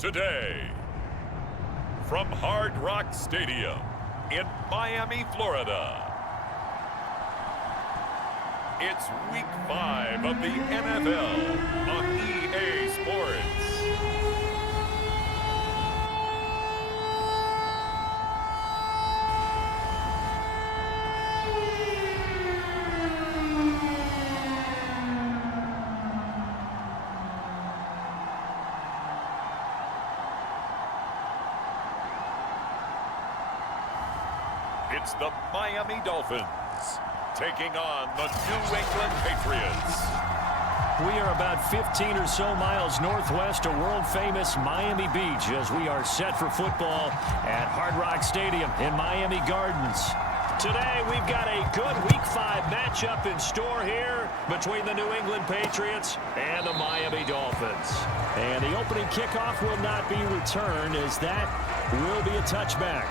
Today, from Hard Rock Stadium in Miami, Florida, it's Week 5 of the NFL on EA Sports. It's the Miami Dolphins taking on the New England Patriots. We are about 15 or so miles northwest of world-famous Miami Beach as we are set for football at Hard Rock Stadium in Miami Gardens. Today, we've got a good Week 5 matchup in store here between the New England Patriots and the Miami Dolphins. And the opening kickoff will not be returned as that will be a touchback.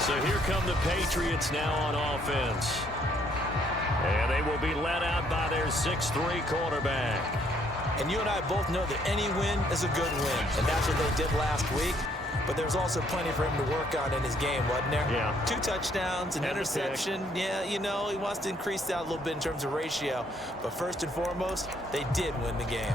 So here come the Patriots now on offense. And they will be led out by their 6'3" quarterback. And you and I both know that any win is a good win. And that's what they did last week. But there's also plenty for him to work on in his game, wasn't there? Yeah. 2 touchdowns, an interception. Yeah, you know, he wants to increase that a little bit in terms of ratio. But first and foremost, they did win the game.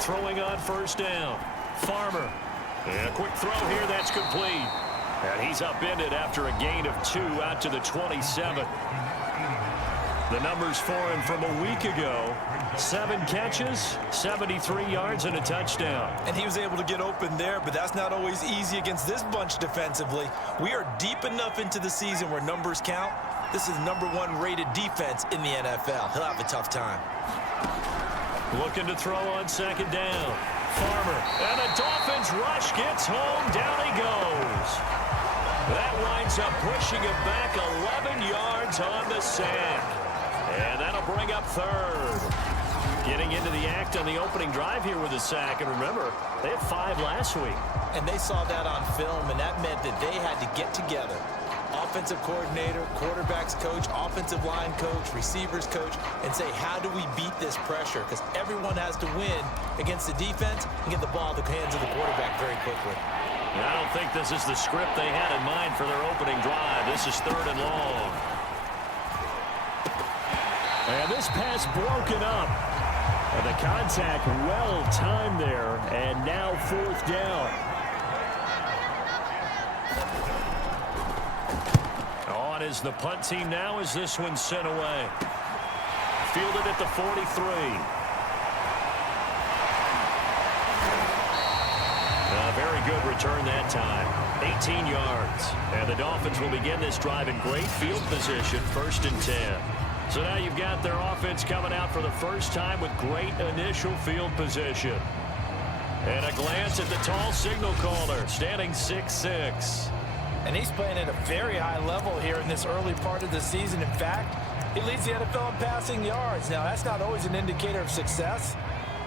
Throwing on first down. Farmer. And a quick throw here, that's complete. And he's upended after a gain of 2 out to the 27. The numbers for him from a week ago: 7 catches, 73 yards, and a touchdown. And he was able to get open there, but that's not always easy against this bunch defensively. We are deep enough into the season where numbers count. This is #1 rated defense in the NFL. He'll have a tough time. Looking to throw on second down. Farmer. And the Dolphins rush gets home. Down he goes. That winds up pushing him back 11 yards on the sack. And that'll bring up third. Getting into the act on the opening drive here with a sack. And remember, they had 5 last week. And they saw that on film, and that meant that they had to get together. Offensive coordinator, quarterbacks coach, offensive line coach, receivers coach, and say, how do we beat this pressure? Because everyone has to win against the defense and get the ball in the hands of the quarterback very quickly. I don't think this is the script they had in mind for their opening drive. This is 3rd and long. And this pass broken up. And the contact well timed there. And now 4th down. On is the punt team now as this one's sent away. Fielded at the 43. A very good return that time. 18 yards. And the Dolphins will begin this drive in great field position, 1st and 10. So now you've got their offense coming out for the first time with great initial field position. And a glance at the tall signal caller, standing 6'6". And he's playing at a very high level here in this early part of the season. In fact, he leads the NFL in passing yards. Now, that's not always an indicator of success,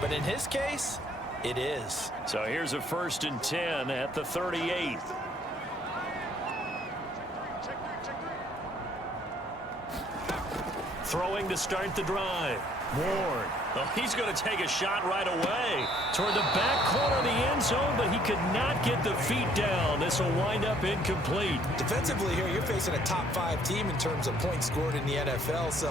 but in his case, it is. So here's a 1st and 10 at the 38. Throwing to start the drive. Ward. Oh, he's going to take a shot right away toward the back corner of the end zone, but he could not get the feet down. This will wind up incomplete. Defensively here, you're facing a top 5 team in terms of points scored in the NFL. So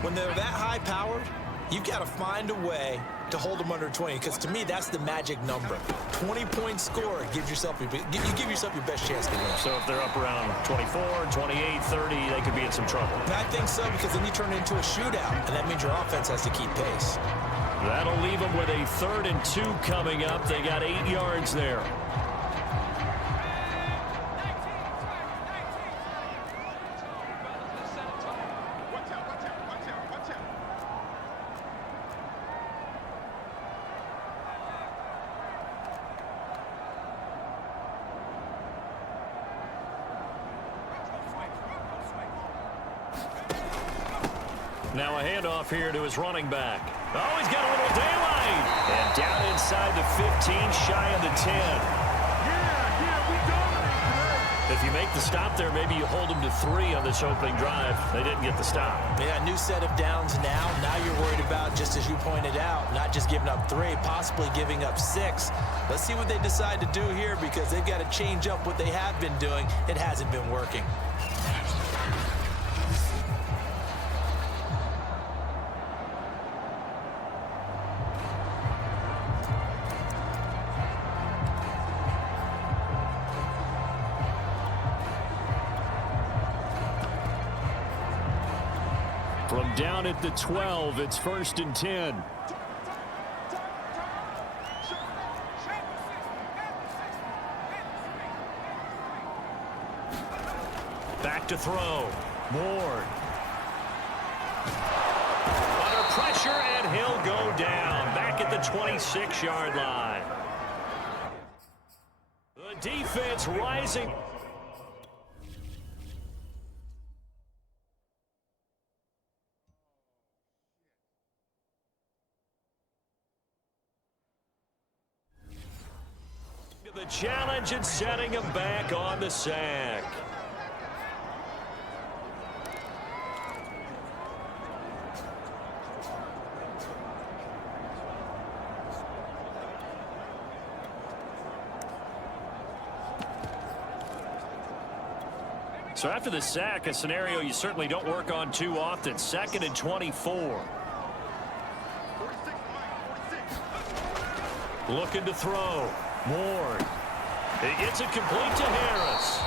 when they're that high-powered, you've got to find a way to hold them under 20, because to me, that's the magic number. 20-point score gives yourself you give yourself your best chance to win. So if they're up around 24, 28, 30, they could be in some trouble. And I think so, because then you turn it into a shootout, and that means your offense has to keep pace. That'll leave them with a 3rd and 2 coming up. They got 8 yards there. Now a handoff here to his running back. Oh, he's got a little daylight. And down inside the 15, shy of the 10. Yeah, we dominate today. If you make the stop there, maybe you hold them to 3 on this opening drive. They didn't get the stop. Yeah, new set of downs now. Now you're worried about, just as you pointed out, not just giving up 3, possibly giving up 6. Let's see what they decide to do here, because they've got to change up what they have been doing. It hasn't been working. From down at the 12, it's 1st and 10. Back to throw. Ward. Under pressure, and he'll go down. Back at the 26-yard line. The defense rising. The challenge and setting him back on the sack. So after the sack, a scenario you certainly don't work on too often. 2nd and 24. Looking to throw. Ward. He gets it complete to Harris.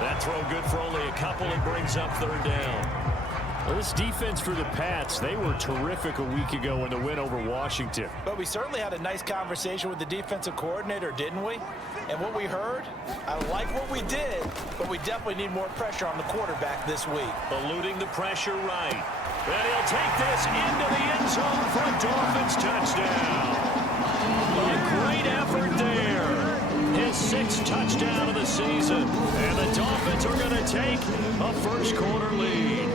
That throw good for only a couple. It brings up 3rd down. Well, this defense for the Pats, they were terrific a week ago in the win over Washington. But we certainly had a nice conversation with the defensive coordinator, didn't we? And what we heard, I like what we did, but we definitely need more pressure on the quarterback this week. Eluding the pressure right. And he'll take this into the end zone for a Dolphins touchdown. A great effort there. His 6th touchdown of the season. And the Dolphins are going to take a first-quarter lead.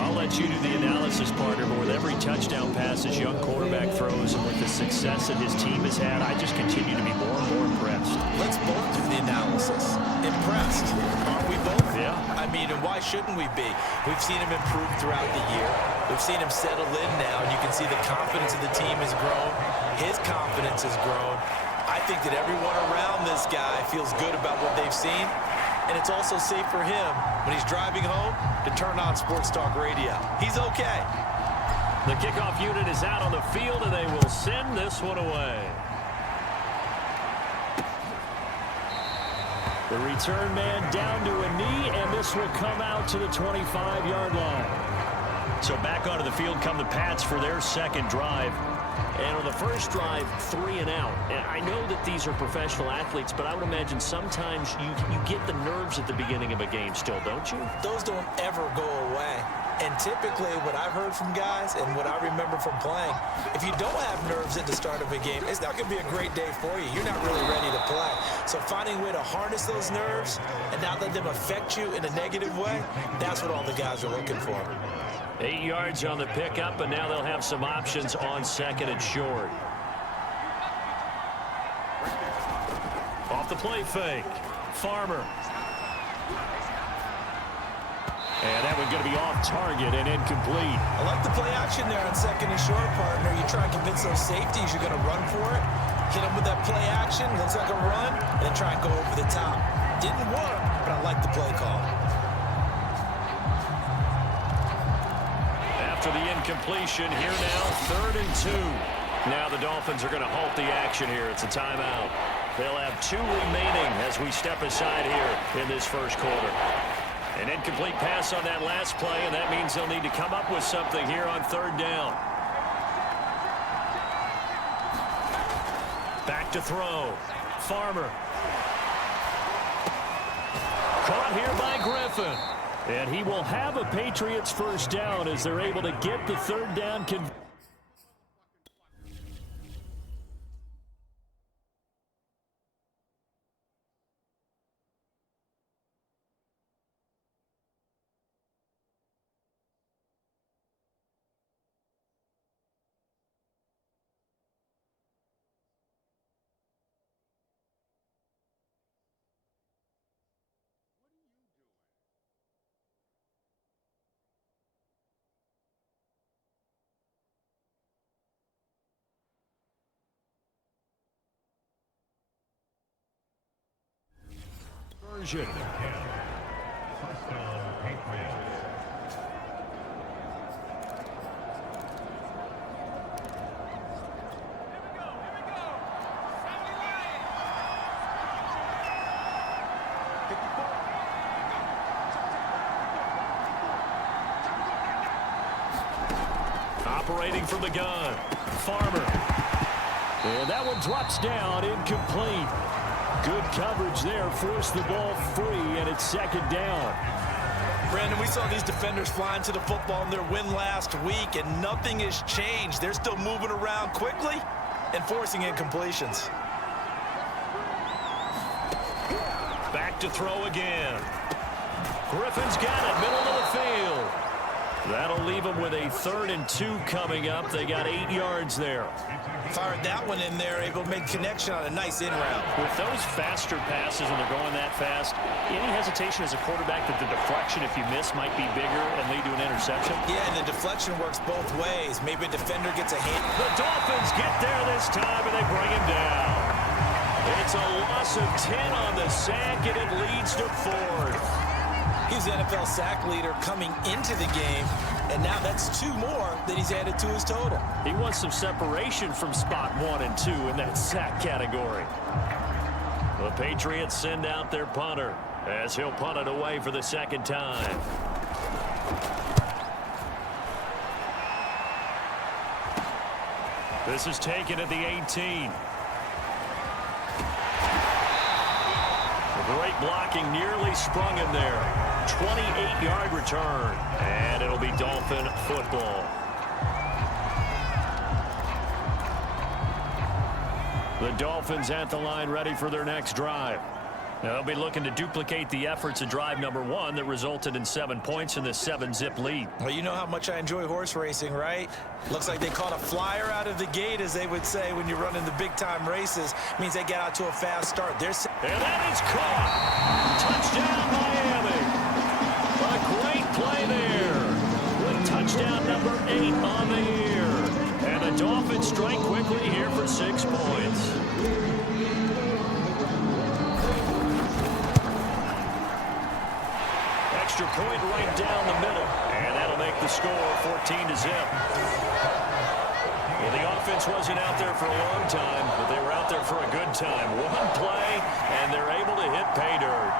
I'll let you do the analysis, partner, but with every touchdown pass this young quarterback throws and with the success that his team has had, I just continue to be more and more impressed. Let's both do the analysis. Impressed, aren't we both? Yeah. I mean, and why shouldn't we be? We've seen him improve throughout the year. We've seen him settle in now, and you can see the confidence of the team has grown. His confidence has grown. I think that everyone around this guy feels good about what they've seen, and it's also safe for him when he's driving home to turn on Sports Talk Radio. He's okay. The kickoff unit is out on the field, and they will send this one away. The return man down to a knee, and this will come out to the 25-yard line. So back onto the field come the Pats for their 2nd drive. And on the first drive, 3 and out. And I know that these are professional athletes, but I would imagine sometimes you get the nerves at the beginning of a game still, don't you? Those don't ever go away. And typically what I've heard from guys and what I remember from playing, if you don't have nerves at the start of a game, it's not going to be a great day for you. You're not really ready to play. So finding a way to harness those nerves and not let them affect you in a negative way, that's what all the guys are looking for. 8 yards on the pickup, and now they'll have some options on 2nd and short. Off the play fake. Farmer. And that one's going to be off target and incomplete. I like the play action there on 2nd and short, partner. You try and convince those safeties you're going to run for it. Hit them with that play action. Looks like a run. And then try and go over the top. Didn't work, but I like the play call. After the incompletion, here now, 3rd and 2. Now the Dolphins are going to halt the action here. It's a timeout. They'll have 2 remaining as we step aside here in this first quarter. An incomplete pass on that last play, and that means they'll need to come up with something here on 3rd down. Back to throw. Farmer. Caught here by Griffin. And he will have a Patriots first down as they're able to get the 3rd down conversion. conversion. Operating from the gun, Farmer. And that one drops down, incomplete. Good coverage there, forced the ball free, and it's second down. Brandon, we saw these defenders flying to the football in their win last week, and nothing has changed. They're still moving around quickly and forcing incompletions. Back to throw again. Griffin's got it, middle of the field. That'll leave them with a 3rd and 2 coming up. They got 8 yards there. Fired that one in there, able to make connection on a nice in route. With those faster passes when they're going that fast, any hesitation as a quarterback that the deflection, if you miss, might be bigger and lead to an interception? Yeah, and the deflection works both ways. Maybe a defender gets a hand. The Dolphins get there this time, and they bring him down. It's a loss of 10 on the sack, and it leads to 4th. He's the NFL sack leader coming into the game, and now that's 2 more that he's added to his total. He wants some separation from spot 1 and 2 in that sack category. The Patriots send out their punter as he'll punt it away for the 2nd time. This is taken at the 18. Great blocking, nearly sprung him there. 28-yard return, and it'll be Dolphin football. The Dolphins at the line, ready for their next drive. Now they'll be looking to duplicate the efforts of drive number 1 that resulted in 7 points in this 7-zip lead. Well, you know how much I enjoy horse racing, right? Looks like they caught a flyer out of the gate, as they would say when you're running the big-time races. Means they get out to a fast start. And that is caught. Touchdown, Miami. A great play there. With touchdown number 8 on the year. And the Dolphins strike quickly here for 6 points. Extra point right down the middle. And that'll make the score 14-zip. Well, the offense wasn't out there for a long time, but they were out there for a good time. One play, and they're able to hit pay dirt.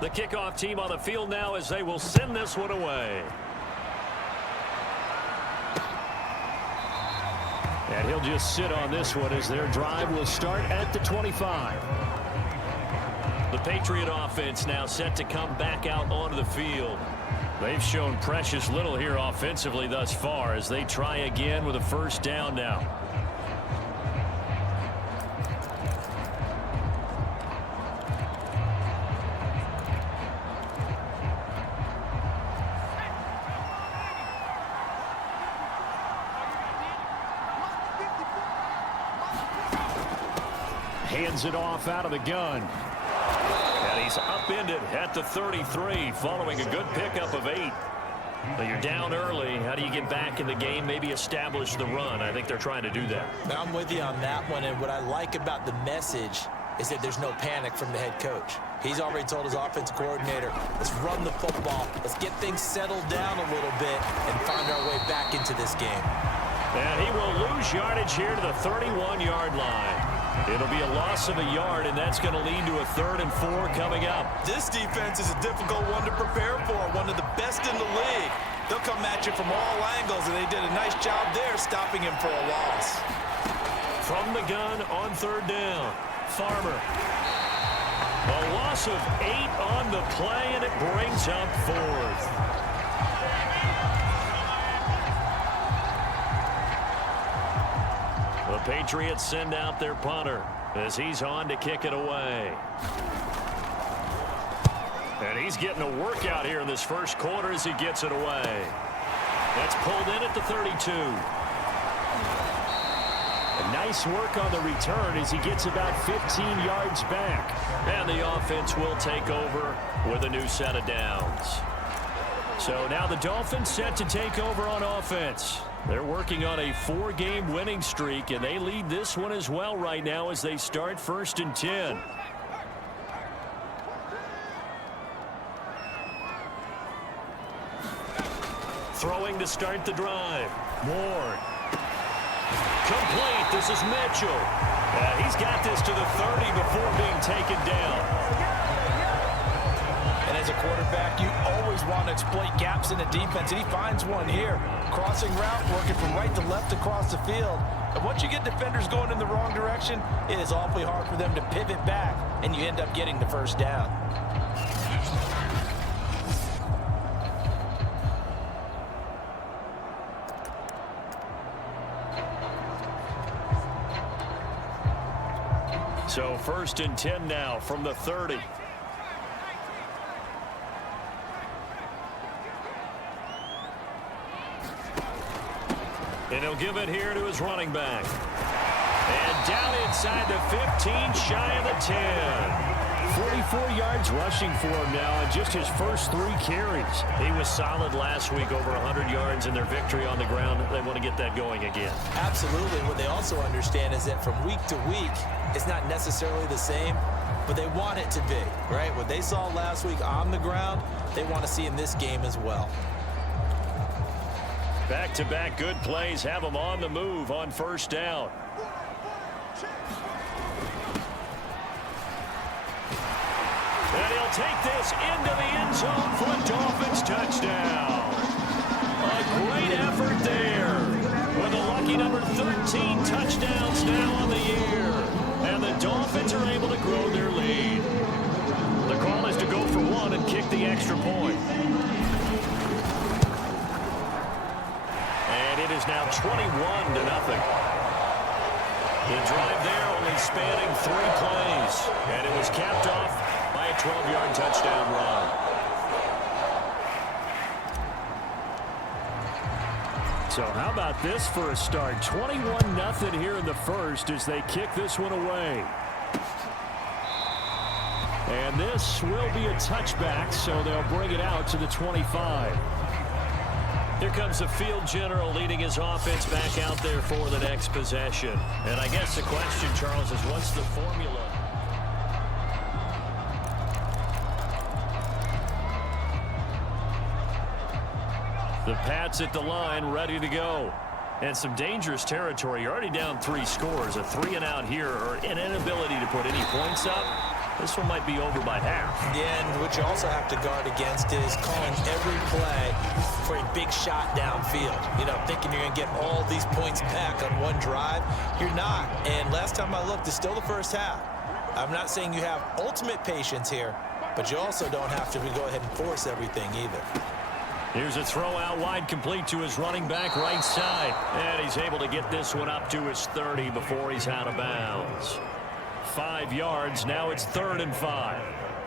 The kickoff team on the field now as they will send this one away. And he'll just sit on this one as their drive will start at the 25. The Patriot offense now set to come back out onto the field. They've shown precious little here offensively thus far as they try again with a 1st down now. Hands it off out of the gun. And he's upended at the 33 following a good pickup of 8. But you're down early. How do you get back in the game, maybe establish the run? I think they're trying to do that. I'm with you on that one, and what I like about the message is that there's no panic from the head coach. He's already told his offensive coordinator, let's run the football, let's get things settled down a little bit and find our way back into this game. And he will lose yardage here to the 31-yard line. It'll be a loss of a yard, and that's going to lead to a 3rd and 4 coming up. This defense is a difficult one to prepare for, one of the best in the league. They'll come at you from all angles, and they did a nice job there stopping him for a loss. From the gun on 3rd down, Farmer. A loss of 8 on the play, and it brings up 4th. The Patriots send out their punter as he's on to kick it away. And he's getting a workout here in this first quarter as he gets it away. That's pulled in at the 32. A nice work on the return as he gets about 15 yards back. And the offense will take over with a new set of downs. So now the Dolphins set to take over on offense. They're working on a 4-game winning streak, and they lead this one as well right now as they start 1st and 10. Throwing to start the drive. Ward. Complete. This is Mitchell. He's got this to the 30 before being taken down. And as a quarterback, you always want to exploit gaps in the defense, and he finds one here. Crossing route, working from right to left across the field. And once you get defenders going in the wrong direction, it is awfully hard for them to pivot back, and you end up getting the first down. So 1st and 10 now from the 30. And he'll give it here to his running back. And down inside the 15, shy of the 10. 44 yards rushing for him now in just his first 3 carries. He was solid last week, over 100 yards in their victory on the ground. They want to get that going again. Absolutely. What they also understand is that from week to week, it's not necessarily the same, but they want it to be, right? What they saw last week on the ground, they want to see in this game as well. Back-to-back good plays have them on the move on 1st down. And he'll take this into the end zone for a Dolphins touchdown. A great effort there with a lucky number 13 touchdowns now on the year. And the Dolphins are able to grow their lead. The call is to go for 1 and kick the extra point. And it is now 21-0. The drive there only spanning 3 plays. And it was capped off by a 12-yard touchdown run. So how about this for a start? 21-0 here in the first as they kick this one away. And this will be a touchback, so they'll bring it out to the 25. Here comes the field general leading his offense back out there for the next possession. And I guess the question, Charles, is what's the formula? The Pats at the line, ready to go. And some dangerous territory. You're already down 3 scores. A 3-and-out here, or an inability to put any points up. This one might be over by half. Yeah, and what you also have to guard against is calling every play for a big shot downfield. You know, thinking you're going to get all these points back on one drive. You're not. And last time I looked, it's still the first half. I'm not saying you have ultimate patience here, but you also don't have to go ahead and force everything either. Here's a throw out wide, complete to his running back right side. And he's able to get this one up to his 30 before he's out of bounds. 5 yards. Now it's 3rd and 5.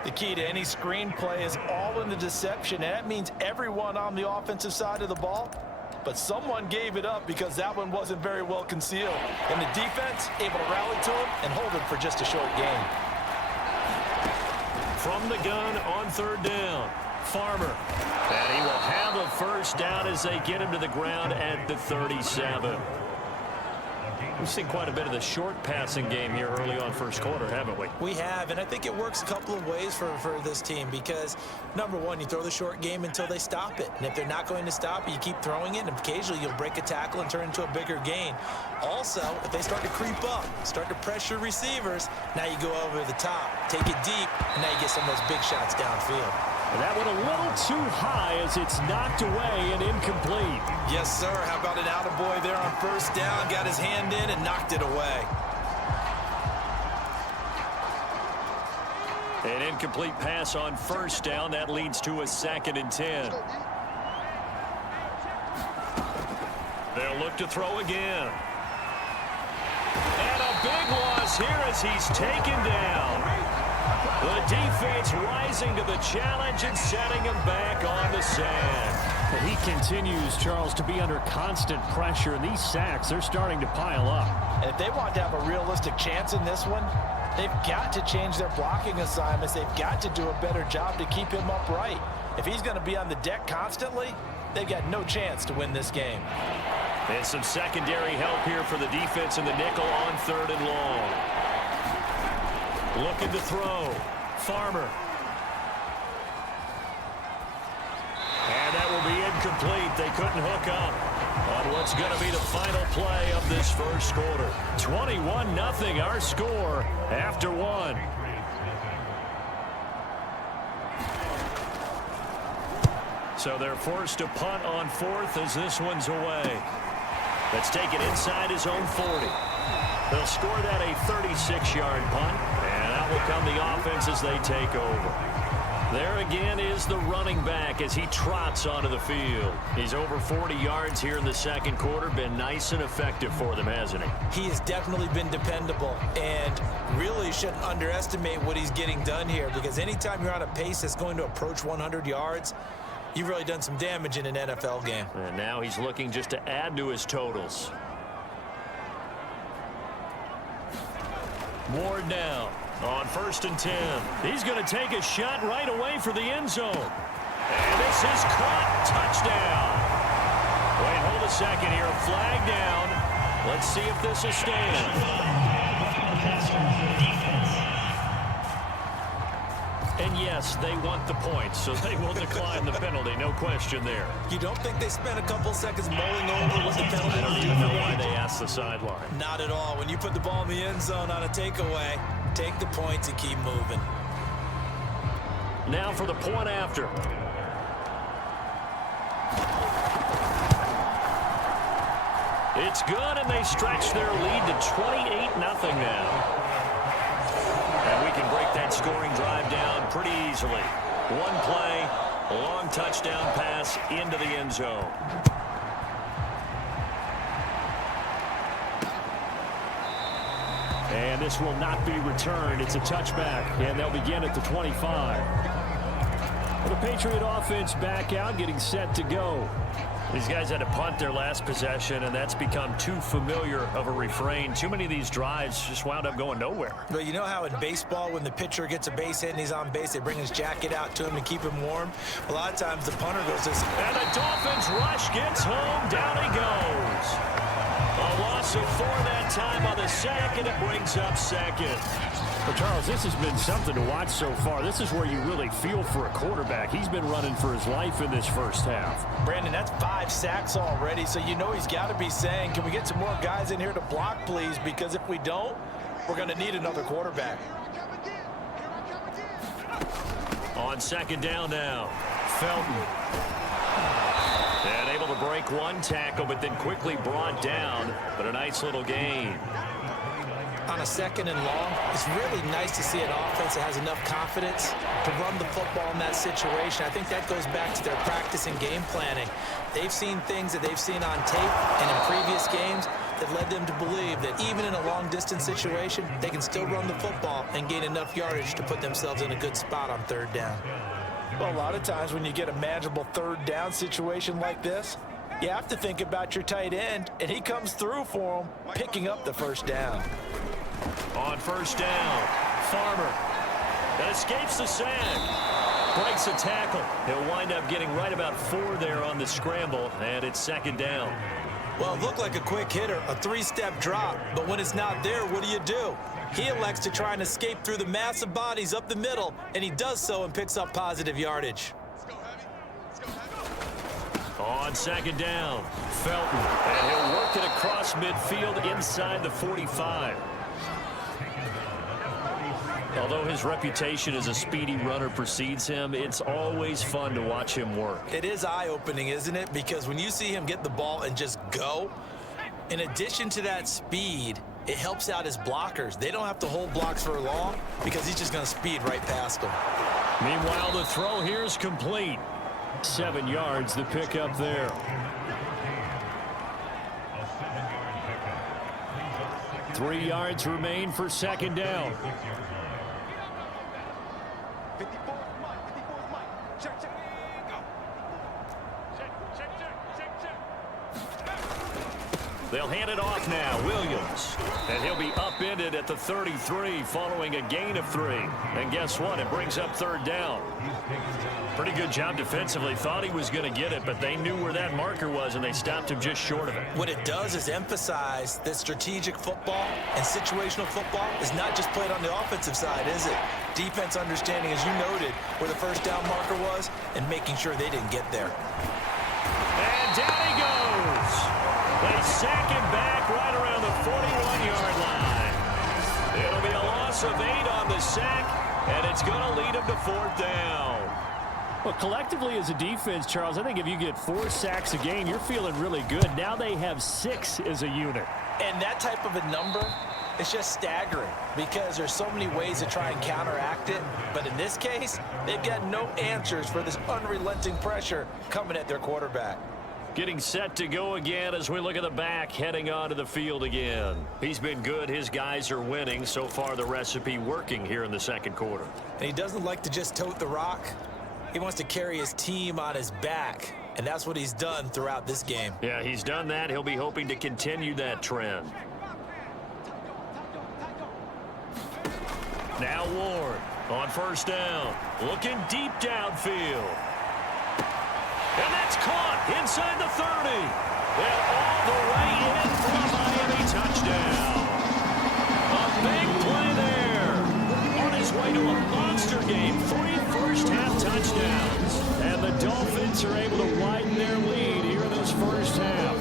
The key to any screen play is all in the deception, and that means everyone on the offensive side of the ball. But someone gave it up because that one wasn't very well concealed. And the defense able to rally to him and hold him for just a short gain. From the gun on 3rd down. Farmer. And he will have a first down as they get him to the ground at the 37. We've seen quite a bit of the short passing game here early on first quarter, haven't we? We have, and I think it works a couple of ways for this team because, number one, you throw the short game until they stop it. And if they're not going to stop it, you keep throwing it, and occasionally you'll break a tackle and turn into a bigger gain. Also, if they start to creep up, start to pressure receivers, now you go over the top, take it deep, and now you get some of those big shots downfield. And that one a little too high as it's knocked away and incomplete. Yes, sir. How about an attaboy there on 1st down? Got his hand in and knocked it away. An incomplete pass on 1st down. That leads to a 2nd and 10. They'll look to throw again. And a big loss here as he's taken down. The defense rising to the challenge and setting him back on the sand. Well, he continues, Charles, to be under constant pressure. And these sacks, they're starting to pile up. And if they want to have a realistic chance in this one, they've got to change their blocking assignments. They've got to do a better job to keep him upright. If he's going to be on the deck constantly, they've got no chance to win this game. And some secondary help here for the defense in the nickel on 3rd and long. Looking to throw. Farmer. And that will be incomplete. They couldn't hook up on what's going to be the final play of this first quarter. 21-0 our score after one. So they're forced to punt on 4th as this one's away. Let's take it inside his own 40. They'll score that a 36-yard punt, and out will come the offense as they take over. There again is the running back as he trots onto the field. He's over 40 yards here in the second quarter. Been nice and effective for them, hasn't he? He has definitely been dependable, and really shouldn't underestimate what he's getting done here, because anytime you're on a pace that's going to approach 100 yards, you've really done some damage in an NFL game. And now he's looking just to add to his totals. Ward down on 1st and 10. He's going to take a shot right away for the end zone. And this is caught. Touchdown. Wait, hold a second here. Flag down. Let's see if this will stand. And yes, they want the points, so they will decline the penalty. No question there. You don't think they spent a couple seconds mulling over what the penalty? I don't even know why they asked the sideline. Not at all. When you put the ball in the end zone on a takeaway, take the points and keep moving. Now for the point after. It's good, and they stretch their lead to 28-0 now. And we can break that scoring drive down pretty easily. One play, a long touchdown pass into the end zone. And this will not be returned. It's a touchback, and they'll begin at the 25. The Patriot offense back out, getting set to go. These guys had to punt their last possession, and that's become too familiar of a refrain. Too many of these drives just wound up going nowhere. Well, you know how in baseball, when the pitcher gets a base hit and he's on base, they bring his jacket out to him to keep him warm? A lot of times the punter goes this. And the Dolphins rush gets home. Down he goes. A loss of 4 that time on the sack, and it brings up 2nd. Well, Charles, this has been something to watch so far. This is where you really feel for a quarterback. He's been running for his life in this first half. Brandon, that's 5 sacks already, so you know he's got to be saying, can we get some more guys in here to block, please? Because if we don't, we're going to need another quarterback. On 2nd down now, Felton. And able to break one tackle, but then quickly brought down. But a nice little gain. On a 2nd and long, it's really nice to see an offense that has enough confidence to run the football in that situation. I think that goes back to their practice and game planning. They've seen things that they've seen on tape and in previous games that led them to believe that even in a long-distance situation, they can still run the football and gain enough yardage to put themselves in a good spot on 3rd down. Well, a lot of times when you get a manageable 3rd down situation like this, you have to think about your tight end, and he comes through for them, picking up the 1st down. On 1st down, Farmer. That escapes the sack. Breaks a tackle. He'll wind up getting right about 4 there on the scramble, and it's 2nd down. Well, it looked like a quick hitter, a 3-step drop, but when it's not there, what do? He elects to try and escape through the massive bodies up the middle, and he does so and picks up positive yardage. On 2nd down, Felton. And he'll work it across midfield inside the 45. Although his reputation as a speedy runner precedes him, it's always fun to watch him work. It is eye-opening, isn't it? Because when you see him get the ball and just go, in addition to that speed, it helps out his blockers. They don't have to hold blocks for long because he's just going to speed right past them. Meanwhile, the throw here is complete. 7 yards, the pickup there. .3 yards remain for 2nd down. snap now. Williams. And he'll be upended at the 33 following a gain of 3. And guess what? It brings up third down. Pretty good job defensively. Thought he was going to get it, but they knew where that marker was, and they stopped him just short of it. What it does is emphasize that strategic football and situational football is not just played on the offensive side, is it? Defense understanding, as you noted, where the first down marker was and making sure they didn't get there. And down he goes. They sack him back right around the 41-yard line. It'll be a loss of 8 on the sack, and it's going to lead him to fourth down. Well, collectively as a defense, Charles, I think if you get 4 sacks a game, you're feeling really good. Now they have 6 as a unit. And that type of a number, it's just staggering because there's so many ways to try and counteract it. But in this case, they've got no answers for this unrelenting pressure coming at their quarterback. Getting set to go again as we look at the back heading onto the field again. He's been good. His guys are winning. So far, the recipe working here in the second quarter. And he doesn't like to just tote the rock. He wants to carry his team on his back. And that's what he's done throughout this game. Yeah, he's done that. He'll be hoping to continue that trend. Now Ward on first down. Looking deep downfield. And that's caught inside the 30. And all the way in for a Miami touchdown. A big play there. On his way to a monster game. 3 first-half touchdowns. And the Dolphins are able to widen their lead here in this first half.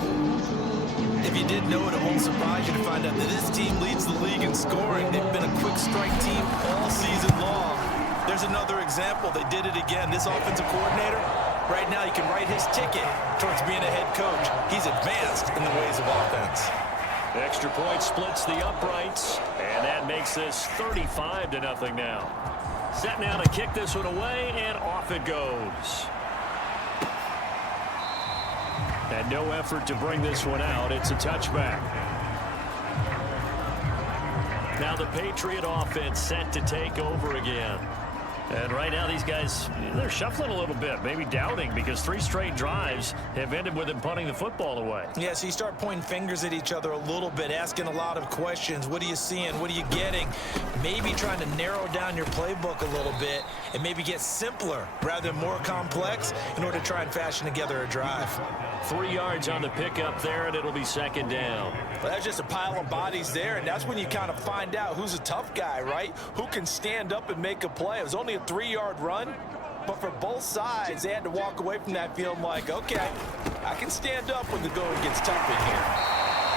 If you didn't know it, it won't surprise you to find out that this team leads the league in scoring. They've been a quick strike team all season long. There's another example. They did it again. This offensive coordinator, right now, he can write his ticket towards being a head coach. He's advanced in the ways of offense. Extra point splits the uprights, and that makes this 35-0 now. Set now to kick this one away, and off it goes. And no effort to bring this one out. It's a touchback. Now the Patriot offense set to take over again. And right now these guys, they're shuffling a little bit, maybe doubting, because 3 straight drives have ended with them punting the football away. Yeah, so you start pointing fingers at each other a little bit, asking a lot of questions. What are you seeing? What are you getting? Maybe trying to narrow down your playbook a little bit and maybe get simpler rather than more complex in order to try and fashion together a drive. 3 yards on the pickup there, and it'll be second down. Well, that's just a pile of bodies there, and that's when you kind of find out who's a tough guy, right? Who can stand up and make a play. It was only a 3-yard run, but for both sides, they had to walk away from that feeling like, okay, I can stand up when the going gets tough in here.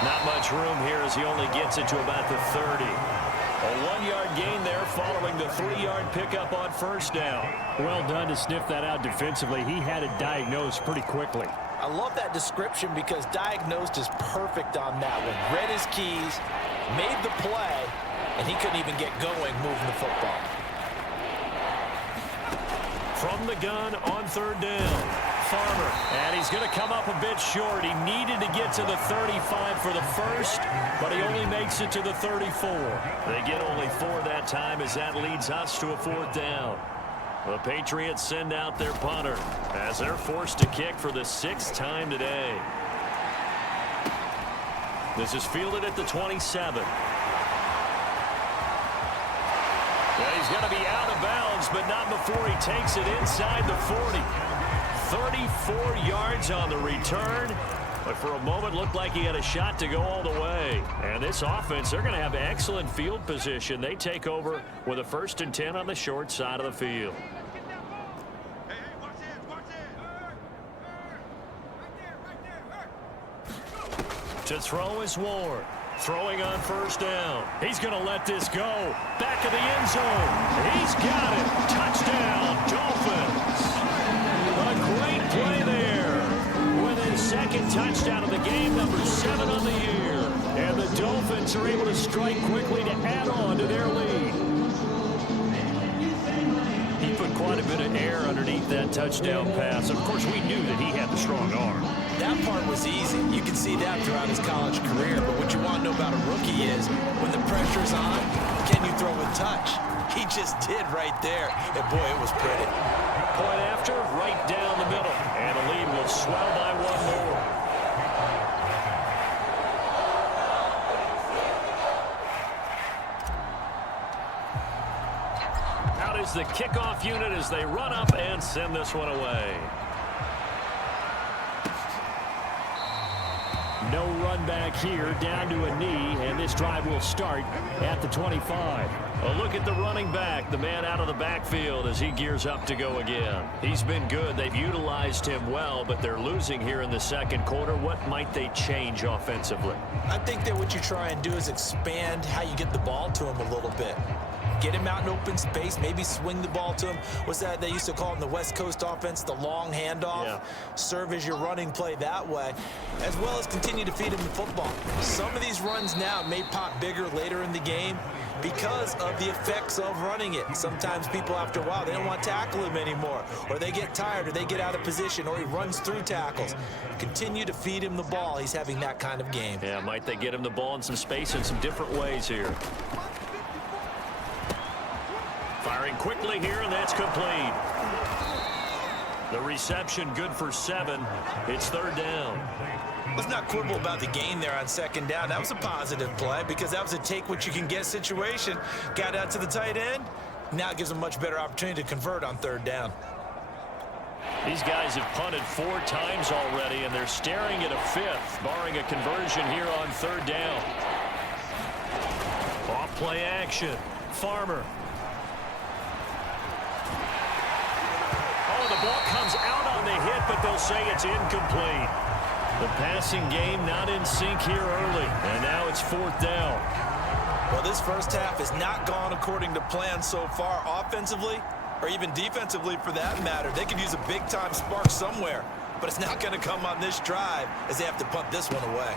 Not much room here as he only gets it to about the 30. A 1-yard gain there following the 3-yard pickup on first down. Well done to sniff that out defensively. He had it diagnosed pretty quickly. I love that description because diagnosed is perfect on that one. Read his keys, made the play, and he couldn't even get going moving the football. From the gun on third down, Farmer, and he's going to come up a bit short. He needed to get to the 35 for the first, but he only makes it to the 34. They get only 4 that time as that leads us to a fourth down. The Patriots send out their punter as they're forced to kick for the 6th time today. This is fielded at the 27. Yeah, he's going to be out of bounds, but not before he takes it inside the 40. 34 yards on the return, but for a moment looked like he had a shot to go all the way. And this offense, they're going to have excellent field position. They take over with a 1st and 10 on the short side of the field. To throw is Ward. Throwing on first down. He's going to let this go. Back of the end zone. He's got it. Touchdown, Dolphins. A great play there. With his 2nd touchdown of the game, number 7 on the year. And the Dolphins are able to strike quickly to add on to their lead. He put quite a bit of air underneath that touchdown pass. Of course, we knew that he had the strong arm. That part was easy. You can see that throughout his college career. But what you want to know about a rookie is when the pressure's on, can you throw with touch? He just did right there. And boy, it was pretty. Point after, right down the middle. And the lead will swell by 1 more. goes the kickoff unit as they run up and send this one away. No run back here, down to a knee, and this drive will start at the 25. A look at the running back, the man out of the backfield as he gears up to go again. He's been good. They've utilized him well, but they're losing here in the second quarter. What might they change offensively? I think that what you try and do is expand how you get the ball to him a little bit. Get him out in open space, maybe swing the ball to him. What's that they used to call in the West Coast offense, the long handoff? Yeah. Serve as your running play that way, as well as continue to feed him the football. Some of these runs now may pop bigger later in the game because of the effects of running it. Sometimes people, after a while, they don't want to tackle him anymore, or they get tired, or they get out of position, or he runs through tackles. Continue to feed him the ball. He's having that kind of game. Yeah, might they get him the ball in some space in some different ways here. Firing quickly here, and that's complete. The reception good for 7. It's third down. Let's not quibble about the gain there on second down. That was a positive play because that was a take-what-you-can-get situation. Got out to the tight end. Now it gives them a much better opportunity to convert on third down. These guys have punted 4 times already, and they're staring at a 5th, barring a conversion here on third down. Off play action. Farmer. The ball comes out on the hit, but they'll say it's incomplete. The passing game not in sync here early, and now it's fourth down. Well, this first half has not gone according to plan so far offensively, or even defensively for that matter. They could use a big-time spark somewhere, but it's not going to come on this drive as they have to punt this one away.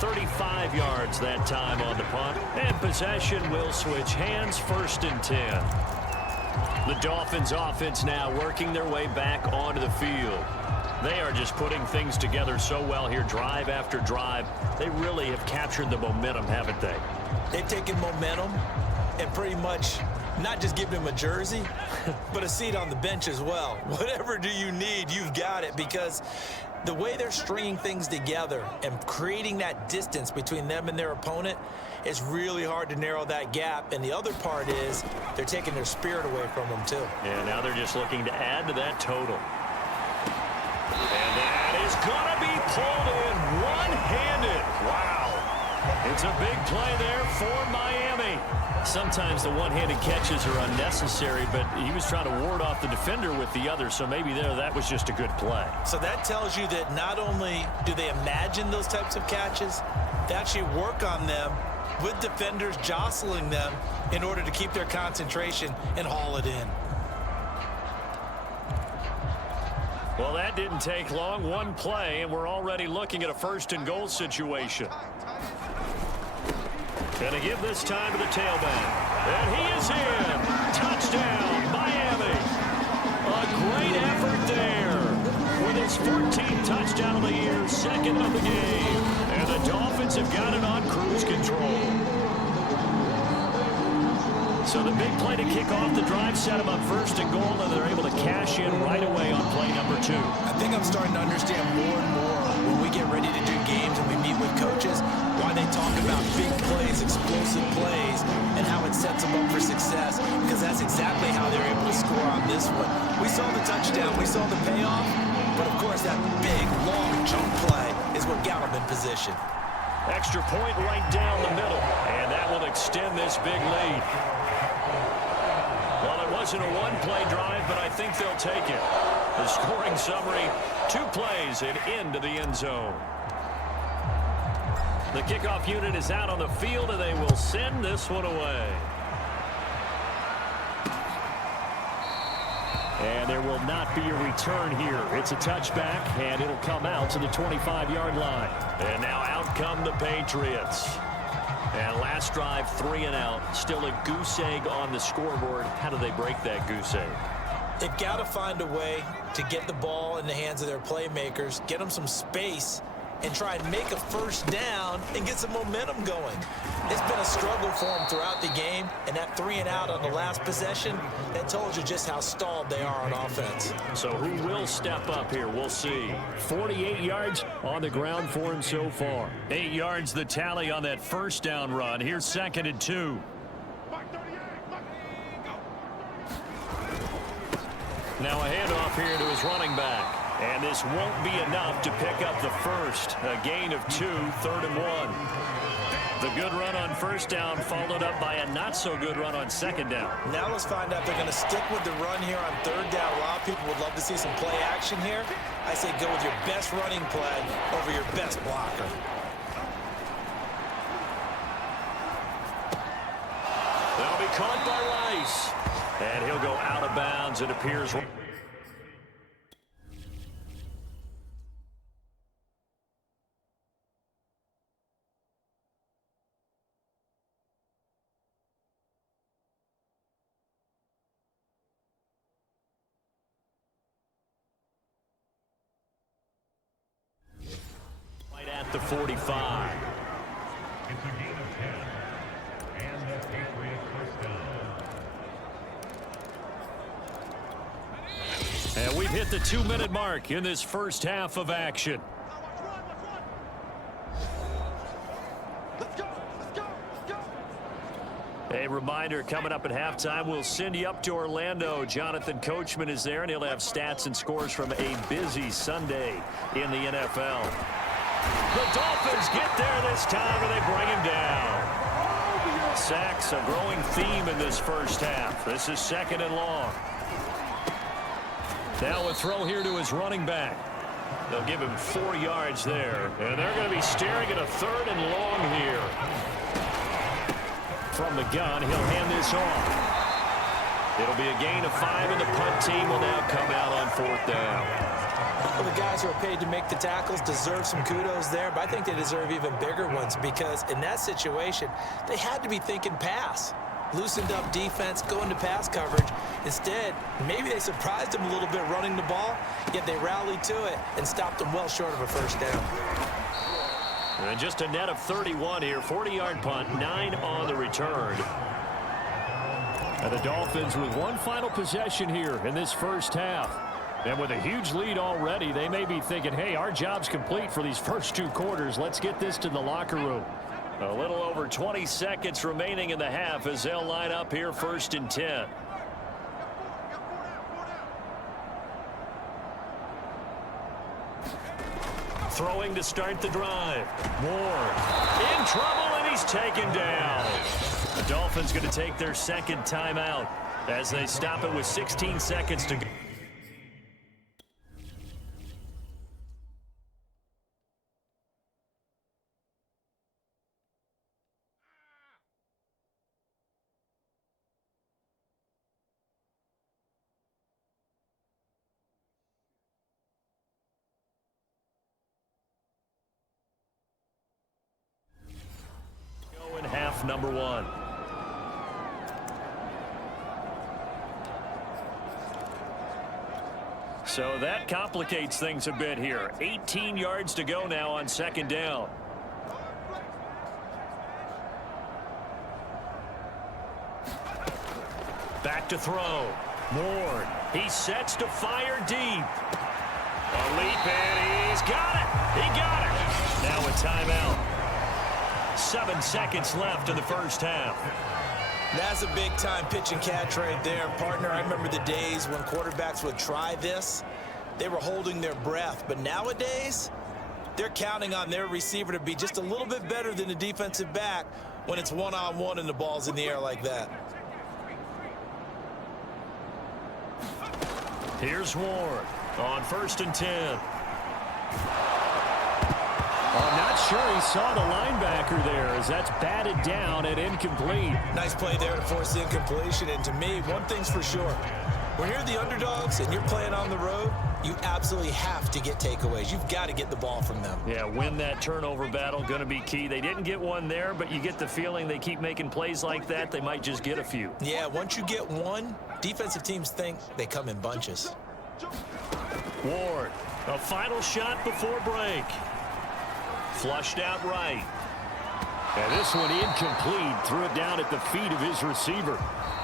35 yards that time on the punt, and possession will switch hands, 1st and 10. The Dolphins offense now working their way back onto the field. They are just putting things together so well here, drive after drive. They really have captured the momentum, haven't they? They've taken momentum and pretty much not just given him a jersey, but a seat on the bench as well. Whatever do you need, you've got it, because the way they're stringing things together and creating that distance between them and their opponent is really hard to narrow that gap. And the other part is they're taking their spirit away from them, too. Yeah, now they're just looking to add to that total. And that is going to be pulled in one-handed. Wow. It's a big play there for Miami. Sometimes the one-handed catches are unnecessary, but he was trying to ward off the defender with the other, so maybe that was just a good play. So that tells you that not only do they imagine those types of catches, they actually work on them with defenders jostling them in order to keep their concentration and haul it in. Well, that didn't take long. One play, and we're already looking at a 1st and goal situation. Going to give this time to the tailback. And he is in. Touchdown, Miami. A great effort there. With his 14th touchdown of the year, 2nd of the game. And the Dolphins have got it on cruise control. So the big play to kick off the drive set them up 1st and goal, and they're able to cash in right away on play number 2. I think I'm starting to understand more and more when we get ready to do games and we meet with coaches why they talk about big plays, explosive plays, and how it sets them up for success, because that's exactly how they're able to score on this one. We saw the touchdown, we saw the payoff, but of course that big, long jump play is what got them in position. Extra point right down the middle, and that will extend this big lead. Well, it wasn't a one-play drive, but I think they'll take it. The scoring summary, 2 plays and into the end zone. The kickoff unit is out on the field, and they will send this one away. And there will not be a return here. It's a touchback, and it'll come out to the 25-yard line. And now out come the Patriots. And last drive, 3 and out. Still a goose egg on the scoreboard. How do they break that goose egg? They've got to find a way to get the ball in the hands of their playmakers, get them some space, and try and make a first down and get some momentum going. It's been a struggle for them throughout the game, and that 3 and out on the last possession, that told you just how stalled they are on offense. So who will step up here? We'll see. 48 yards on the ground for him so far. 8 yards the tally on that first down run. Here's 2nd and 2. Now a handoff here to his running back. And this won't be enough to pick up the first. A gain of 2, 3rd and 1. The good run on first down followed up by a not-so-good run on 2nd down. Now let's find out if they're going to stick with the run here on 3rd down. A lot of people would love to see some play action here. I say go with your best running play over your best blocker. They'll be caught by Rice. And he'll go out of bounds, it appears. Right at the 45. It's a gain of 10. And the Patriots first down. And we've hit the 2-minute mark in this first half of action. A reminder, coming up at halftime, we'll send you up to Orlando. Jonathan Coachman is there, and he'll have stats and scores from a busy Sunday in the NFL. The Dolphins get there this time, and they bring him down. Sacks, a growing theme in this first half. This is 2nd and long. Now a throw here to his running back. They'll give him 4 yards there, and they're going to be staring at a 3rd and long here. From the gun, he'll hand this off. It'll be a gain of 5, and the punt team will now come out on 4th down. Well, the guys who are paid to make the tackles deserve some kudos there, but I think they deserve even bigger ones because in that situation, they had to be thinking pass. Loosened up defense, going to pass coverage. Instead, maybe they surprised them a little bit running the ball, yet they rallied to it and stopped them well short of a first down. And just a net of 31 here, 40-yard punt, 9 on the return. And the Dolphins with one final possession here in this first half. And with a huge lead already, they may be thinking, hey, our job's complete for these first 2 quarters. Let's get this to the locker room. A little over 20 seconds remaining in the half as they'll line up here 1st and 10. Throwing to start the drive. Ward in trouble, and he's taken down. The Dolphins going to take their 2nd timeout as they stop it with 16 seconds to go. Half number 1. So that complicates things a bit here. 18 yards to go now on 2nd down. Back to throw. Ward. He sets to fire deep. A leap, and he's got it. He got it. Now a timeout. 7 seconds left in the first half. That's a big-time pitch and catch right there, partner. I remember the days when quarterbacks would try this. They were holding their breath. But nowadays, they're counting on their receiver to be just a little bit better than the defensive back when it's one-on-one and the ball's in the air like that. Here's Ward on 1st and 10. I'm not sure he saw the linebacker there as that's batted down and incomplete. Nice play there to force the incompletion. And to me, one thing's for sure. When you're the underdogs and you're playing on the road, you absolutely have to get takeaways. You've got to get the ball from them. Yeah, win that turnover battle, going to be key. They didn't get one there, but you get the feeling they keep making plays like that, they might just get a few. Yeah, once you get one, defensive teams think they come in bunches. Ward, a final shot before break. Flushed out right. And this one incomplete. Threw it down at the feet of his receiver.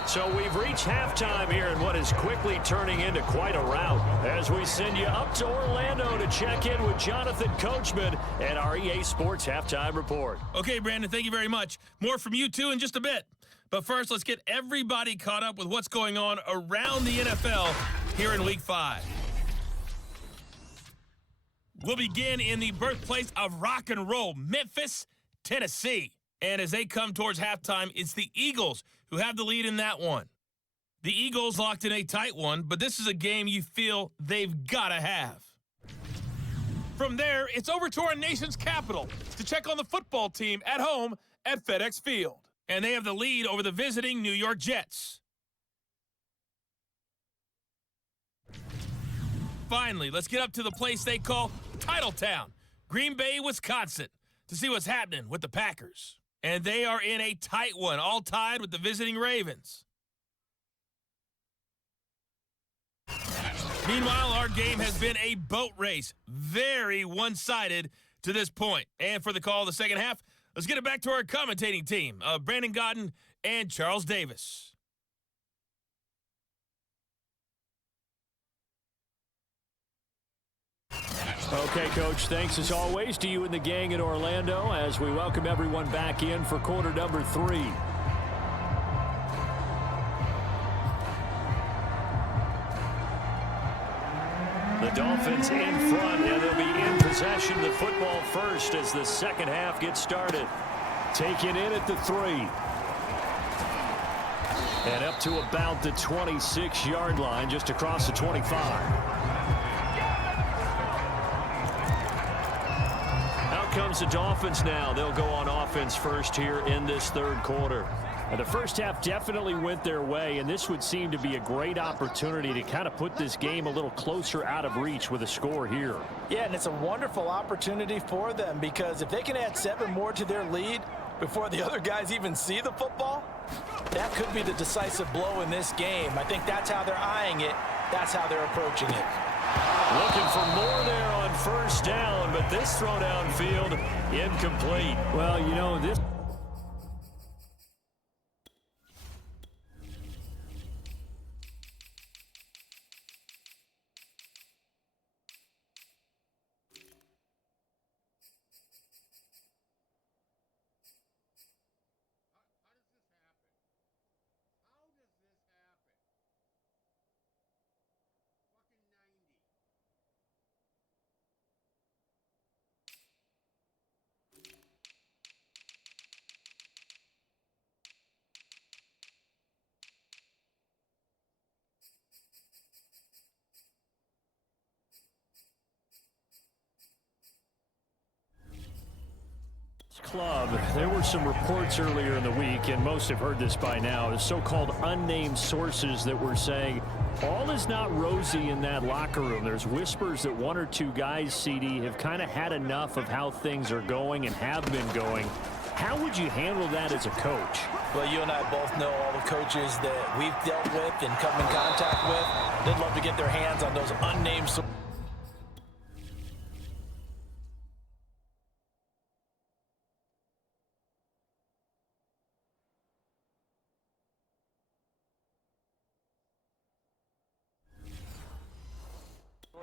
So we've reached halftime here in what is quickly turning into quite a rout as we send you up to Orlando to check in with Jonathan Coachman and our EA Sports Halftime Report. Okay, Brandon, thank you very much. More from you, too, in just a bit. But first, let's get everybody caught up with what's going on around the NFL here in Week 5. We'll begin in the birthplace of rock and roll, Memphis, Tennessee. And as they come towards halftime, it's the Eagles who have the lead in that one. The Eagles locked in a tight one, but this is a game you feel they've got to have. From there, it's over to our nation's capital to check on the football team at home at FedEx Field. And they have the lead over the visiting New York Jets. Finally, let's get up to the place they call Titletown, Green Bay, Wisconsin, to see what's happening with the Packers. And they are in a tight one, all tied with the visiting Ravens. Meanwhile, our game has been a boat race, very one-sided to this point. And for the call of the second half, let's get it back to our commentating team of Brandon Godden and Charles Davis. Okay, Coach, thanks as always to you and the gang in Orlando as we welcome everyone back in for quarter number 3. The Dolphins in front, and they'll be in possession of the football first as the second half gets started. Taken in at the 3. And up to about the 26-yard line, just across the 25. Comes the Dolphins now. They'll go on offense first here in this third quarter. The first half definitely went their way, and this would seem to be a great opportunity to kind of put this game a little closer out of reach with a score here. Yeah, and it's a wonderful opportunity for them because if they can add 7 more to their lead before the other guys even see the football, that could be the decisive blow in this game. I think that's how they're eyeing it. That's how they're approaching it. Looking for more there on first down, but this throw downfield incomplete. Well, you know, this... Club, there were some reports earlier in the week, and most have heard this by now, the so-called unnamed sources that were saying all is not rosy in that locker room. There's whispers that 1 or 2 guys, CD, have kind of had enough of how things are going and have been going. How would you handle that as a coach? Well, you and I both know all the coaches that we've dealt with and come in contact with. They'd love to get their hands on those unnamed sources.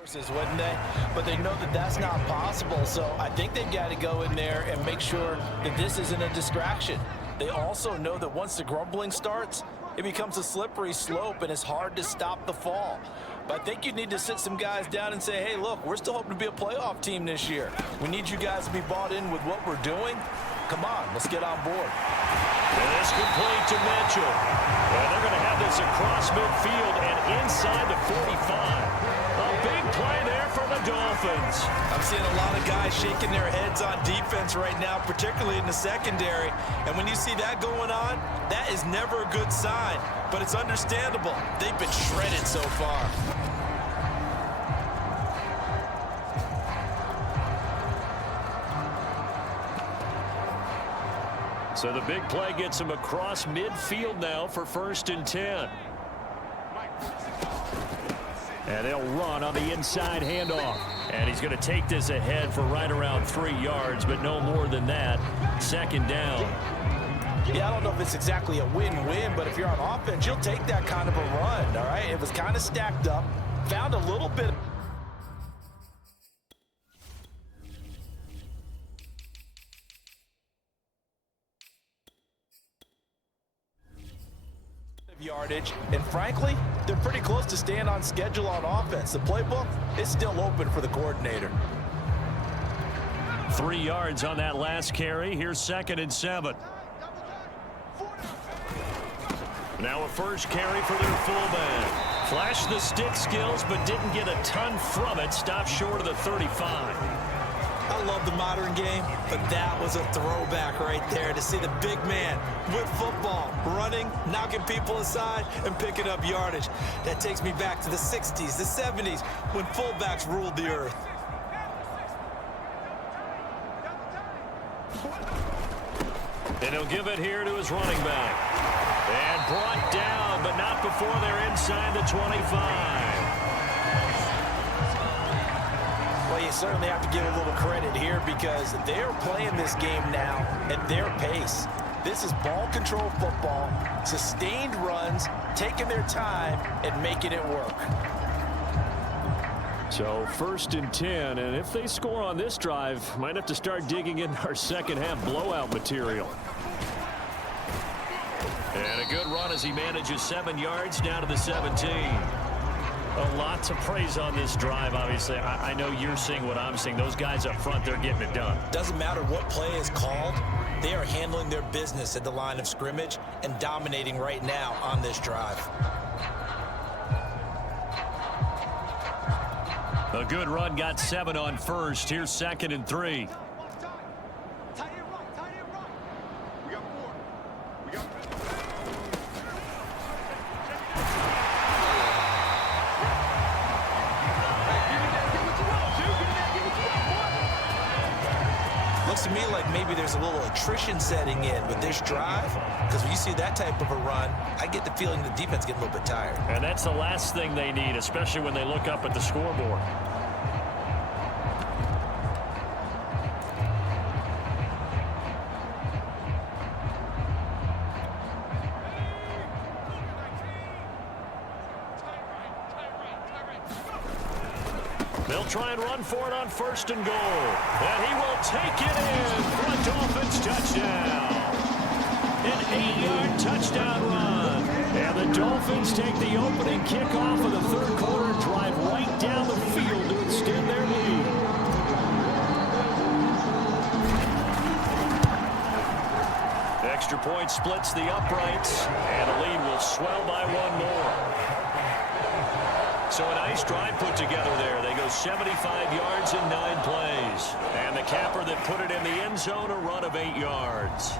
Wouldn't they? But they know that that's not possible, so I think they've got to go in there and make sure that this isn't a distraction. They also know that once the grumbling starts, it becomes a slippery slope and it's hard to stop the fall. But I think you need to sit some guys down and say, hey, look, we're still hoping to be a playoff team this year. We need you guys to be bought in with what we're doing. Come on, let's get on board. And it's complete to Mitchell. And they're going to have this across midfield and inside the 45. A big play there for the Dolphins. I'm seeing a lot of guys shaking their heads on defense right now, particularly in the secondary. And when you see that going on, that is never a good sign. But it's understandable. They've been shredded so far. So the big play gets him across midfield now for 1st and 10. And they'll run on the inside handoff. And he's going to take this ahead for right around 3 yards, but no more than that. Second down. Yeah, I don't know if it's exactly a win-win, but if you're on offense, you'll take that kind of a run, all right? It was kind of stacked up, found a little bit of yardage, and frankly, they're pretty close to staying on schedule on offense. The playbook is still open for the coordinator. 3 yards on that last carry. Here's 2nd and 7. Now a first carry for their fullback. Flashed the stick skills, but didn't get a ton from it. Stopped short of the 35. I love the modern game, but that was a throwback right there to see the big man with football, running, knocking people aside, and picking up yardage. That takes me back to the 60s, the 70s, when fullbacks ruled the earth. And he'll give it here to his running back. And brought down, but not before they're inside the 25. Well, you certainly have to give a little credit here because they're playing this game now at their pace. This is ball control football, sustained runs, taking their time and making it work. So 1st and 10, and if they score on this drive, might have to start digging in our second half blowout material. And a good run as he manages 7 yards down to the 17. A lot to praise on this drive, obviously. I know you're seeing what I'm seeing. Those guys up front, they're getting it done. Doesn't matter what play is called. They are handling their business at the line of scrimmage and dominating right now on this drive. A good run, got 7 on first. Here's 2nd and 3. Looks to me like maybe there's a little attrition setting in with this drive, because when you see that type of a run, I get the feeling the defense getting a little bit tired. And that's the last thing they need, especially when they look up at the scoreboard. They'll try and run for it on 1st and goal. And he will take it in for a Dolphins touchdown. An 8-yard touchdown run. And the Dolphins take the opening kickoff of the 3rd quarter, drive right down the field to extend their lead. Extra point splits the uprights, and the lead will swell by 1 more. So a nice drive put together there. They go 75 yards in 9 plays. And the capper that put it in the end zone, a run of 8 yards.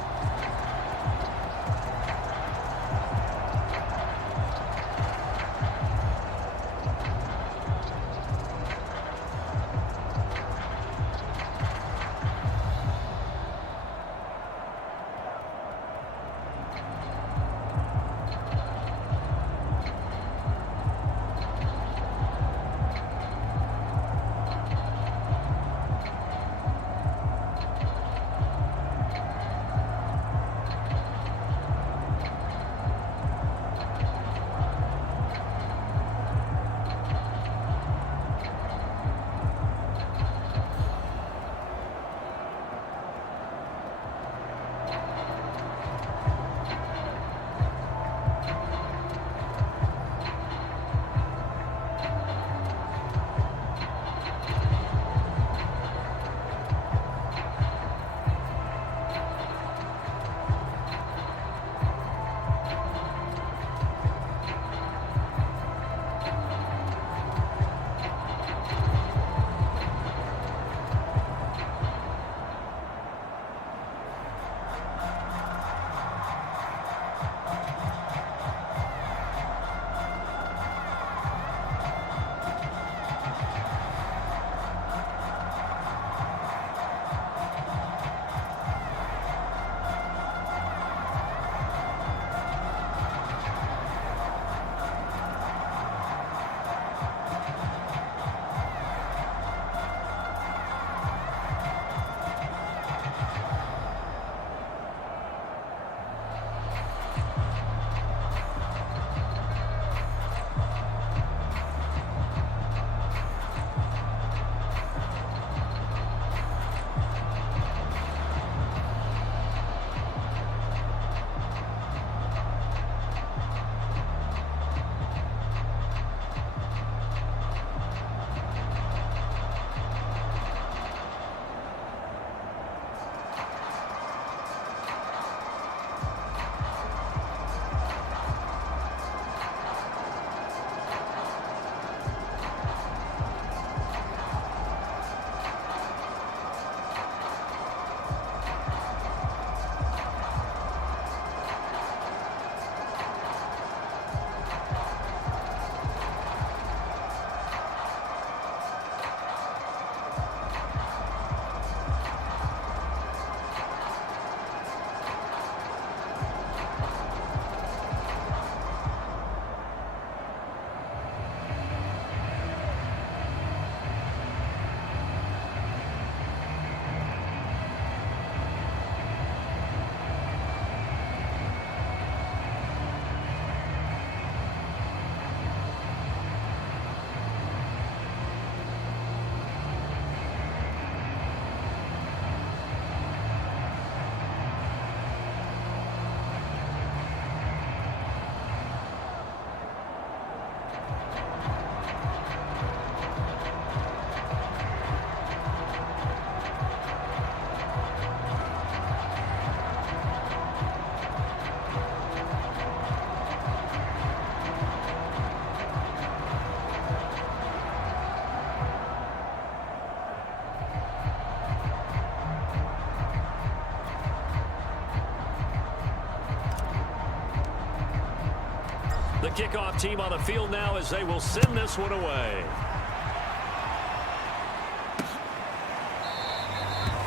The kickoff team on the field now as they will send this one away.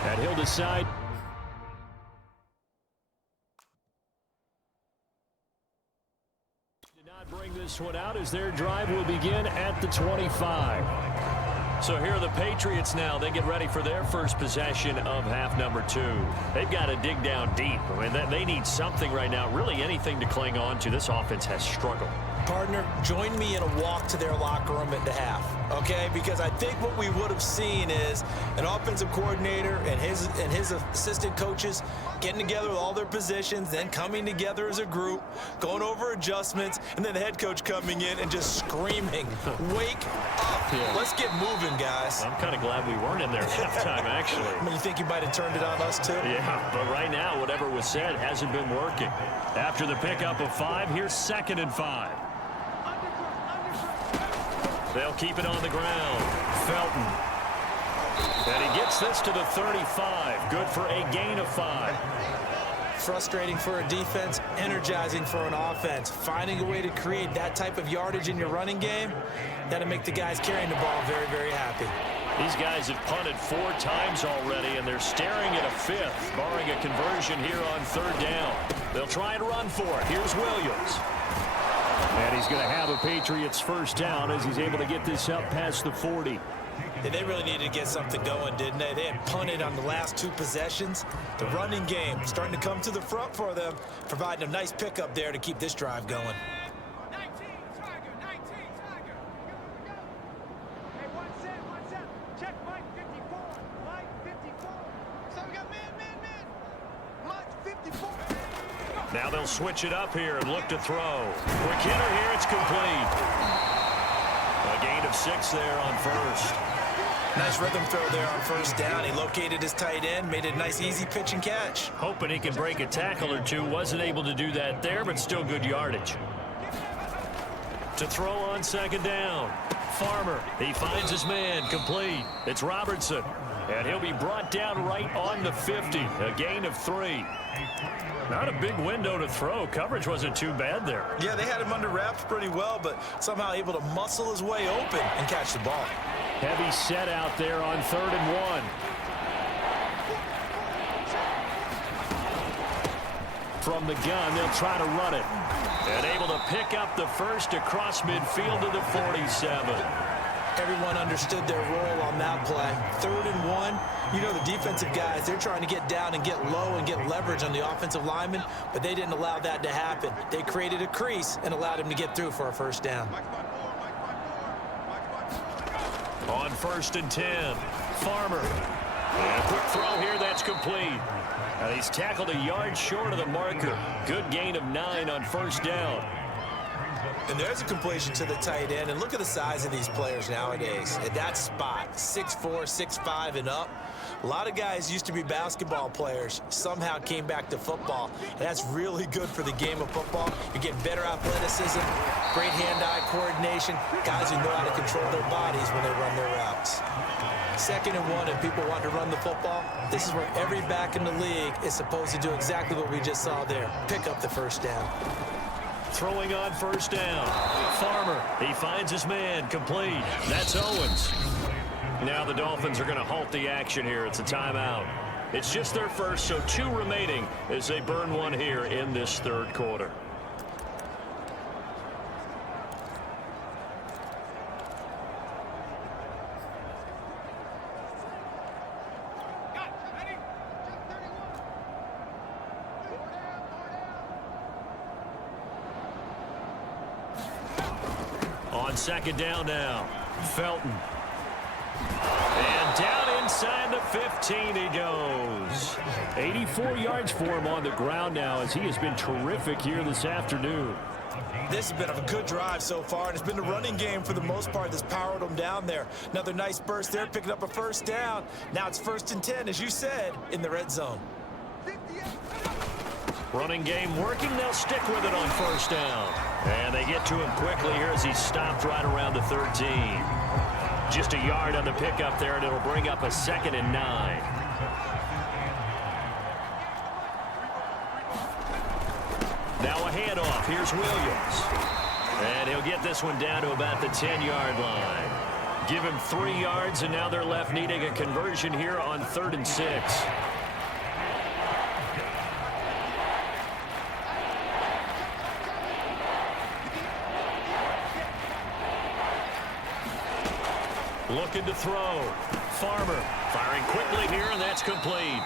And he'll decide. Did not bring this one out as their drive will begin at the 25. So here are the Patriots now. They get ready for their first possession of half number 2. They've got to dig down deep. I mean, they need something right now, really anything to cling on to. This offense has struggled. Partner, join me in a walk to their locker room at the half, okay? Because I think what we would have seen is an offensive coordinator and his assistant coaches getting together with all their positions, then coming together as a group, going over adjustments, and then the head coach coming in and just screaming, "Wake up! Yeah. Let's get moving, guys." I'm kind of glad we weren't in there at halftime, actually. I mean, you think you might have turned it on us, too? Yeah, but right now, whatever was said hasn't been working. After the pickup of 5, here's 2nd and 5. They'll keep it on the ground. Felton. And he gets this to the 35. Good for a gain of 5. Frustrating for a defense, energizing for an offense. Finding a way to create that type of yardage in your running game, that'll make the guys carrying the ball very, very happy. These guys have punted 4 times already, and they're staring at a 5th, barring a conversion here on 3rd down. They'll try and run for it. Here's Williams. And he's going to have a Patriots first down as he's able to get this up past the 40. They really needed to get something going, didn't they? They had punted on the last 2 possessions. The running game starting to come to the front for them, providing a nice pickup there to keep this drive going. 19 Tiger, 19 Tiger. Hey, 1-7. Check Mike 54. Mike 54. So we got man. Mike 54. Now they'll switch it up here and look to throw. Quick hitter here, it's complete. A gain of 6 there on 1st. Nice rhythm throw there on 1st down. He located his tight end, made it a nice easy pitch and catch. Hoping he can break a tackle or 2. Wasn't able to do that there, but still good yardage. To throw on 2nd down. Farmer, he finds his man, complete. It's Robertson, and he'll be brought down right on the 50. A gain of 3. Not a big window to throw. Coverage wasn't too bad there. Yeah, they had him under wraps pretty well, but somehow able to muscle his way open and catch the ball. Heavy set out there on 3rd and 1. From the gun, they'll try to run it. And able to pick up the first across midfield to the 47. Everyone understood their role on that play. 3rd and 1. You know, the defensive guys, they're trying to get down and get low and get leverage on the offensive lineman, but they didn't allow that to happen. They created a crease and allowed him to get through for a first down. On 1st and 10, Farmer. And a quick throw here, that's complete. And he's tackled a yard short of the marker. Good gain of 9 on 1st down. And there's a completion to the tight end. And look at the size of these players nowadays. At that spot, 6'4", 6'5", and up. A lot of guys used to be basketball players, somehow came back to football. And that's really good for the game of football. You're getting better athleticism, great hand-eye coordination, guys who know how to control their bodies when they run their routes. 2nd and 1, and people want to run the football. This is where every back in the league is supposed to do exactly what we just saw there. Pick up the first down. Throwing on 1st down. Farmer, he finds his man, complete. That's Owens. Now the Dolphins are going to halt the action here. It's a timeout. It's just their first, so 2 remaining as they burn 1 here in this 3rd quarter. On 2nd down now, Felton. And down inside the 15 he goes. 84 yards for him on the ground now as he has been terrific here this afternoon. This has been a good drive so far, and it's been the running game for the most part that's powered them down there. Another nice burst there, picking up a first down. Now it's 1st and 10, as you said, in the red zone. Running game working. They'll stick with it on 1st down. And they get to him quickly here as he stopped right around the 13. Just a yard on the pickup there, and it'll bring up a 2nd and 9. Now a handoff. Here's Williams. And he'll get this one down to about the 10-yard line. Give him 3 yards, and now they're left needing a conversion here on 3rd and 6. Looking to throw. Farmer firing quickly here, and that's complete.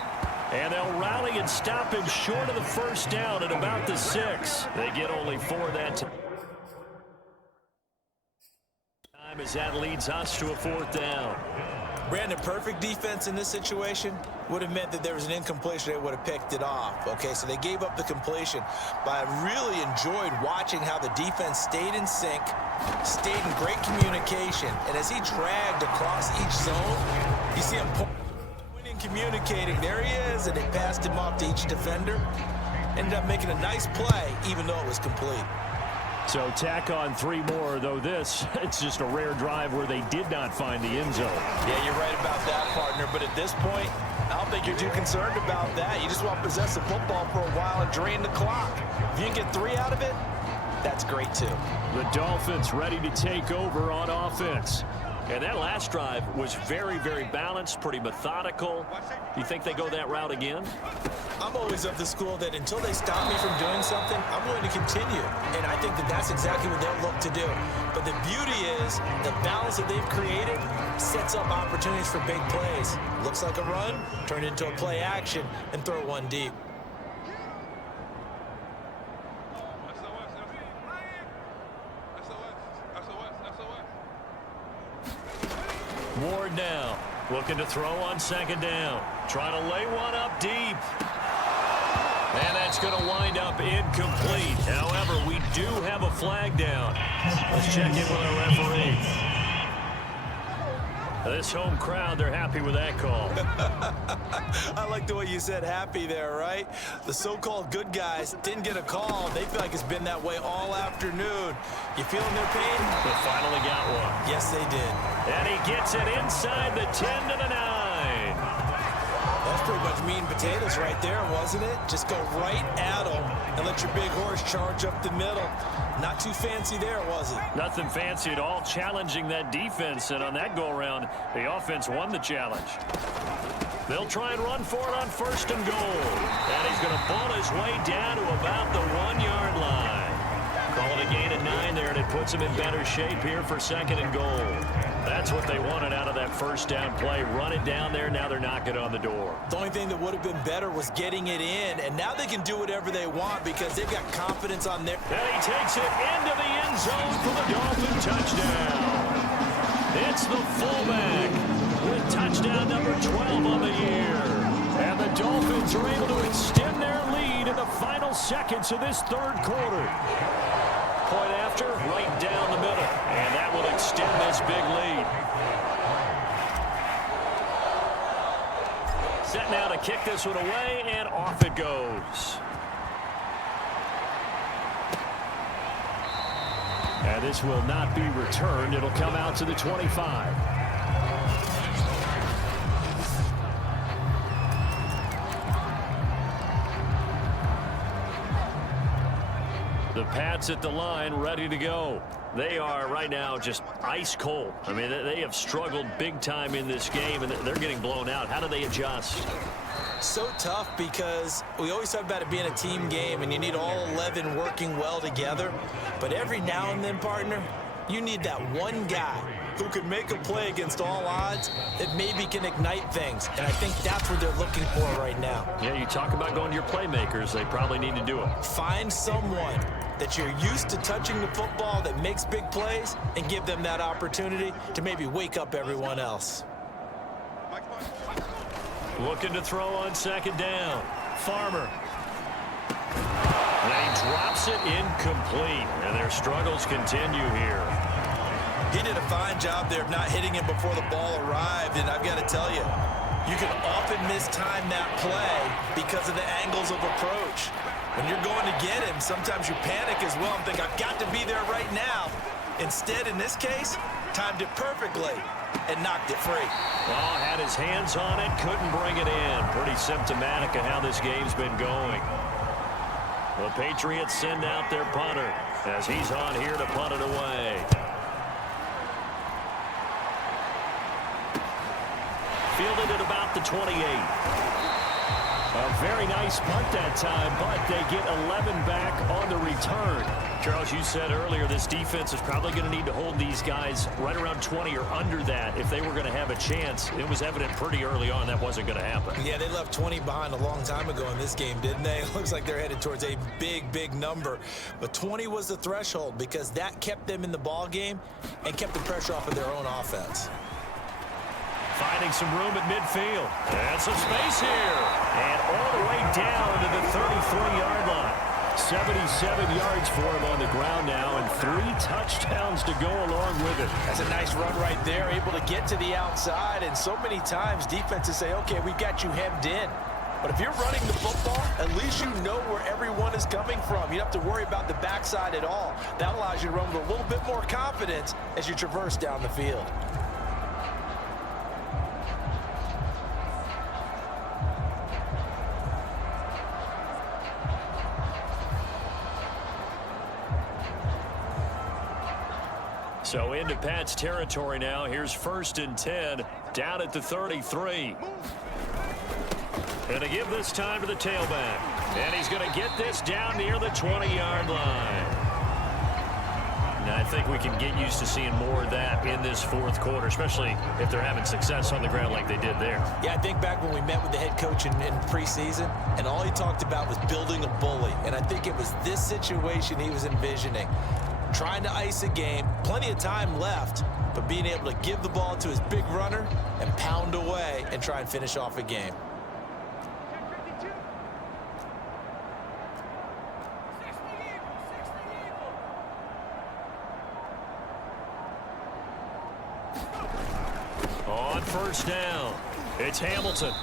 And they'll rally and stop him short of the first down at about the 6. They get only 4 that time as that leads us to a 4th down. Brandon, perfect defense in this situation would have meant that there was an incompletion. They would have picked it off. Okay, so they gave up the completion. But I really enjoyed watching how the defense stayed in sync, stayed in great communication. And as he dragged across each zone, you see him communicating. There he is, and they passed him off to each defender. Ended up making a nice play, even though it was complete. So tack on 3 more, though this, it's just a rare drive where they did not find the end zone. Yeah, you're right about that, partner. But at this point, I don't think you're too concerned about that. You just want to possess the football for a while and drain the clock. If you can get 3 out of it, that's great, too. The Dolphins ready to take over on offense. And that last drive was very, very balanced, pretty methodical. You think they go that route again? I'm always of the school that until they stop me from doing something, I'm going to continue. And I think that that's exactly what they'll look to do. But the beauty is the balance that they've created sets up opportunities for big plays. Looks like a run, turn it into a play action, and throw one deep. Ward now, looking to throw on 2nd down. Trying to lay one up deep. And that's going to wind up incomplete. However, we do have a flag down. Let's check in with our referee. This home crowd, they're happy with that call. I like the way you said happy there, right? The so-called good guys didn't get a call. They feel like it's been that way all afternoon. You feeling their pain? They finally got one. Yes, they did. And he gets it inside the 10 to the 9. That's pretty much meat and potatoes right there, wasn't it? Just go right at them and let your big horse charge up the middle. Not too fancy there, was it? Nothing fancy at all, challenging that defense. And on that go-around, the offense won the challenge. They'll try and run for it on 1st and goal. And he's going to ball his way down to about the 1-yard line. Call it a gain of 9 there, and it puts him in better shape here for 2nd and goal. That's what they wanted out of that 1st down play. Run it down there. Now they're knocking on the door. The only thing that would have been better was getting it in, and now they can do whatever they want because they've got confidence on their... And he takes it into the end zone for the Dolphin touchdown. It's the fullback with touchdown number 12 on the year. And the Dolphins are able to extend their lead in the final seconds of this 3rd quarter. Point after, right down the middle. And that will extend this big lead. Set now to kick this one away, and off it goes. And this will not be returned. It'll come out to the 25. The Pats at the line, ready to go. They are right now just ice cold. I mean, they have struggled big time in this game, and they're getting blown out. How do they adjust? So tough because we always talk about it being a team game, and you need all 11 working well together. But every now and then, partner, you need that one guy who can make a play against all odds that maybe can ignite things. And I think that's what they're looking for right now. Yeah, you talk about going to your playmakers. They probably need to do it. Find someone that you're used to touching the football that makes big plays and give them that opportunity to maybe wake up everyone else. Looking to throw on 2nd down. Farmer. And he drops it incomplete. And their struggles continue here. He did a fine job there of not hitting him before the ball arrived, and I've got to tell you, you can often mistime that play because of the angles of approach. When you're going to get him, sometimes you panic as well and think, I've got to be there right now. Instead, in this case, timed it perfectly and knocked it free. Oh, had his hands on it, couldn't bring it in. Pretty symptomatic of how this game's been going. The Patriots send out their punter. as he's on here to punt it away. Fielded at about the 28. A very nice punt that time, but they get 11 back on the return. Charles, you said earlier this defense is probably going to need to hold these guys right around 20 or under that if they were going to have a chance. It was evident pretty early on that wasn't going to happen. Yeah, they left 20 behind a long time ago in this game, didn't they? It looks like they're headed towards a big, big number. But 20 was the threshold because that kept them in the ball game and kept the pressure off of their own offense. Finding some room at midfield. And some space here. And all the way down to the 33-yard line. 77 yards for him on the ground now, and 3 touchdowns to go along with it. That's a nice run right there, able to get to the outside. And so many times defenses say, okay, we got you hemmed in. But if you're running the football, at least you know where everyone is coming from. You don't have to worry about the backside at all. That allows you to run with a little bit more confidence as you traverse down the field. So into Pat's territory now. Here's 1st and 10 down at the 33. And to give this time to the tailback. And he's going to get this down near the 20-yard line. Now, I think we can get used to seeing more of that in this 4th quarter, especially if they're having success on the ground like they did there. Yeah, I think back when we met with the head coach in preseason, and all he talked about was building a bully. And I think it was this situation he was envisioning. Trying to ice a game, plenty of time left, but being able to give the ball to his big runner and pound away and try and finish off a game. On 1st down, it's Hamilton.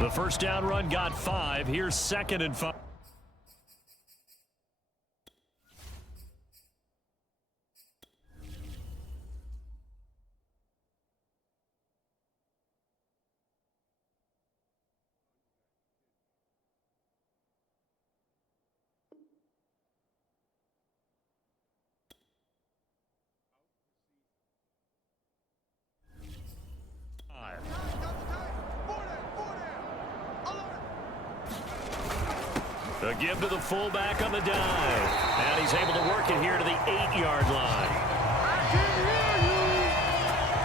The 1st down run got 5. Here's 2nd and 5. The give to the fullback on the dive. And he's able to work it here to the 8-yard line.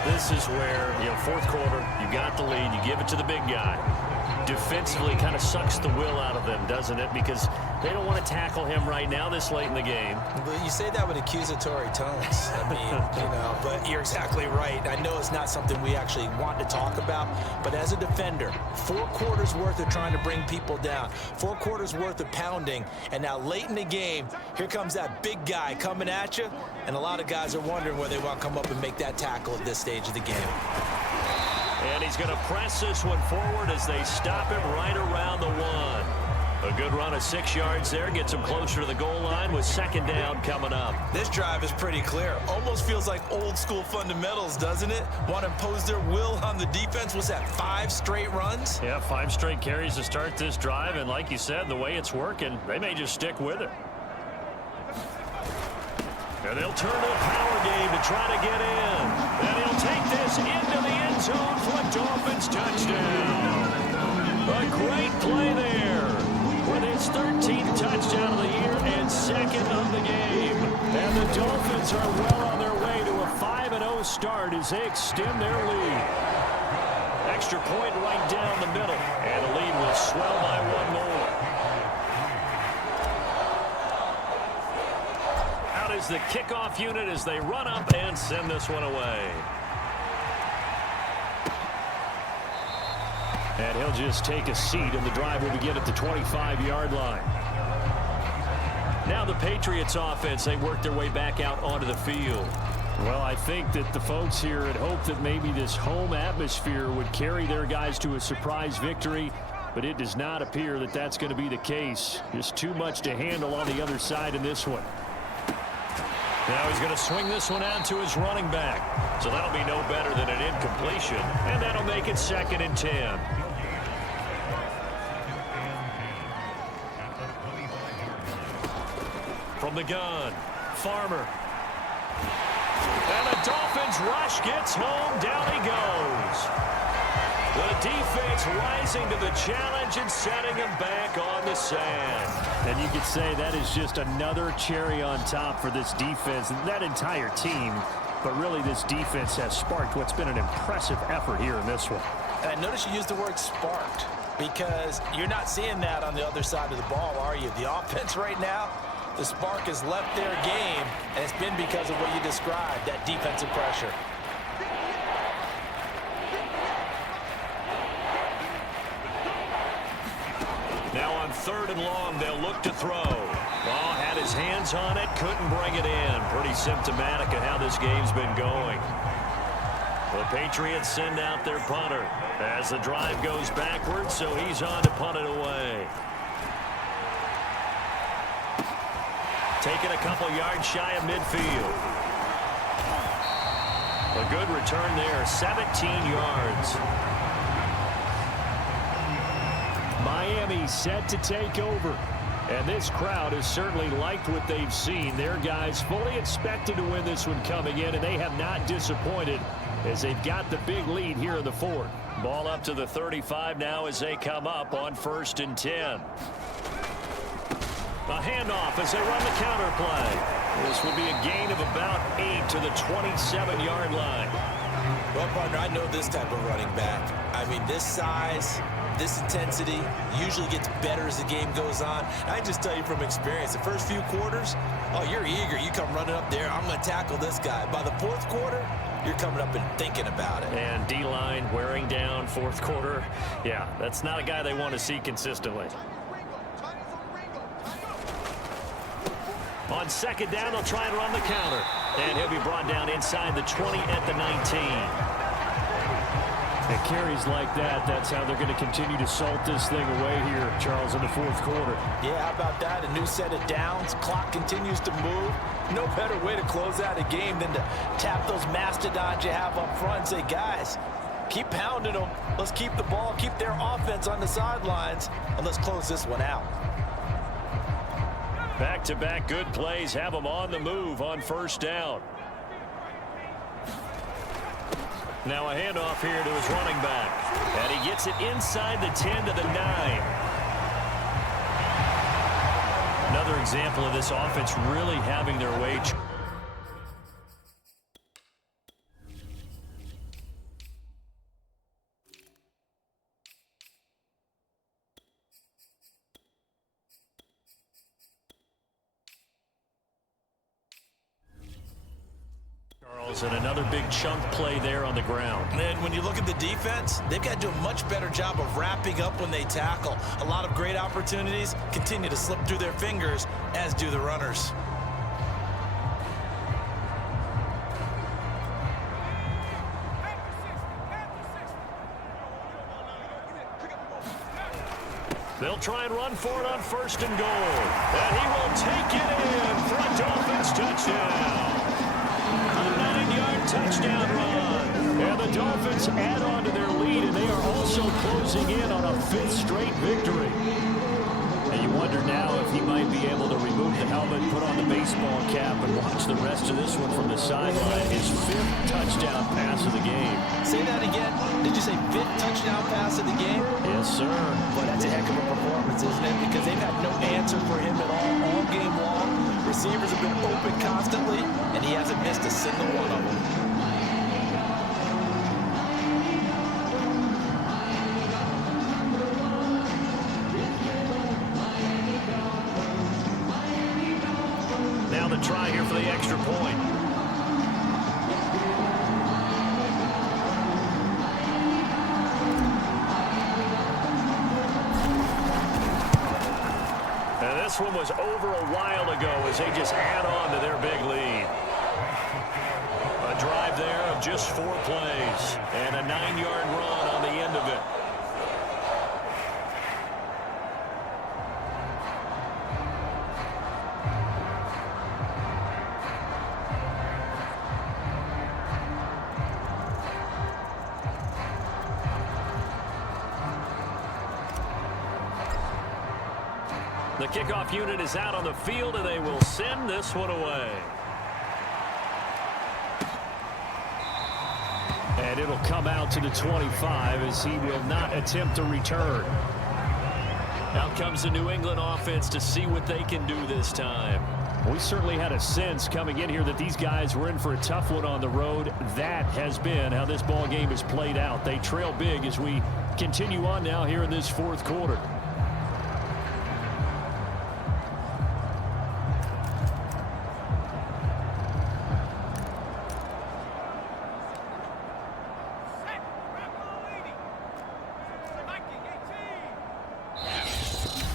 This is where, 4th quarter, you got the lead, you give it to the big guy. Defensively kind of sucks the will out of them, doesn't it? Because they don't want to tackle him right now this late in the game. But you say that with accusatory tones. I mean, but you're exactly right. I know it's not something we actually want to talk about, but as a defender, 4 quarters worth of trying to bring people down, 4 quarters worth of pounding, and now late in the game, here comes that big guy coming at you, and a lot of guys are wondering whether they want to come up and make that tackle at this stage of the game. And he's going to press this one forward as they stop him right around the 1. A good run of 6 yards there. Gets him closer to the goal line with 2nd down coming up. This drive is pretty clear. Almost feels like old school fundamentals, doesn't it? Want to impose their will on the defense. Was that 5 straight runs? Yeah, 5 straight carries to start this drive. And like you said, the way it's working, they may just stick with it. And they'll turn to a power game to try to get in. And he'll take this into the end zone for a Dolphins touchdown. A great play there with his 13th touchdown of the year and 2nd of the game. And the Dolphins are well on their way to a 5-0 start as they extend their lead. Extra point right down the middle. And the lead will swell by 1 more. Is the kickoff unit as they run up and send this one away. And he'll just take a seat, and the drive will begin at the 25-yard line. Now the Patriots offense, they work their way back out onto the field. Well, I think that the folks here had hoped that maybe this home atmosphere would carry their guys to a surprise victory, but it does not appear that that's going to be the case. Just too much to handle on the other side in this one. Now he's going to swing this one out to his running back. So that'll be no better than an incompletion. And that'll make it 2nd and 10. From the gun, Farmer. And the Dolphins rush gets home. Down he goes. The defense rising to the challenge and setting him back on the sand. And you could say that is just another cherry on top for this defense and that entire team. But really, this defense has sparked what's been an impressive effort here in this one. And notice you used the word sparked, because you're not seeing that on the other side of the ball, are you? The offense right now, the spark has left their game, and it's been because of what you described, that defensive pressure. Now on 3rd and long, they'll look to throw. Ball had his hands on it, couldn't bring it in. Pretty symptomatic of how this game's been going. The Patriots send out their punter as the drive goes backwards, so he's on to punt it away. Taking a couple yards shy of midfield. A good return there, 17 yards. Miami set to take over. And this crowd has certainly liked what they've seen. Their guys fully expected to win this one coming in, and they have not disappointed as they've got the big lead here in the 4th. Ball up to the 35 now as they come up on 1st and 10. A handoff as they run the counter play. This will be a gain of about 8 to the 27-yard line. Well, partner, I know this type of running back. I mean, this size, this intensity usually gets better as the game goes on. I just tell you from experience, the first few quarters, oh, you're eager. You come running up there, I'm going to tackle this guy. By the 4th quarter, you're coming up and thinking about it. And D-line wearing down 4th quarter. Yeah, that's not a guy they want to see consistently. On 2nd down, they'll try and run the counter. And he'll be brought down inside the 20 at the 19. And carries like that, that's how they're going to continue to salt this thing away here, Charles, in the 4th quarter. Yeah, how about that? A new set of downs. Clock continues to move. No better way to close out a game than to tap those mastodons you have up front and say, guys, keep pounding them. Let's keep the ball, keep their offense on the sidelines, and let's close this one out. Back-to-back good plays have them on the move on 1st down. Now a handoff here to his running back. And he gets it inside the 10 to the 9. Another example of this offense really having their way. And another big chunk play there on the ground. And when you look at the defense, they've got to do a much better job of wrapping up when they tackle. A lot of great opportunities continue to slip through their fingers, as do the runners. They'll try and run for it on 1st and goal. And he will take it in for a Dolphins touchdown. A 9-yard touchdown run. And the Dolphins add on to their lead, and they are also closing in on a 5th straight victory. And you wonder now if he might be able to remove the helmet, put on the baseball cap, and watch the rest of this one from the sideline. His 5th touchdown pass of the game. Say that again. Did you say 5th touchdown pass of the game? Yes, sir. Boy, that's a heck of a performance, isn't it? Because they've had no answer for him at all game long. Receivers have been open constantly, and he hasn't missed a single one of them. Now the try here for the extra point. And this one was over a while ago as they just add on to their big lead. A drive there of just 4 plays and a 9-yard run on the end of it. The kickoff unit is out on the field, and they will send this one away. And it'll come out to the 25 as he will not attempt a return. Out comes the New England offense to see what they can do this time. We certainly had a sense coming in here that these guys were in for a tough one on the road. That has been how this ball game has played out. They trail big as we continue on now here in this fourth quarter.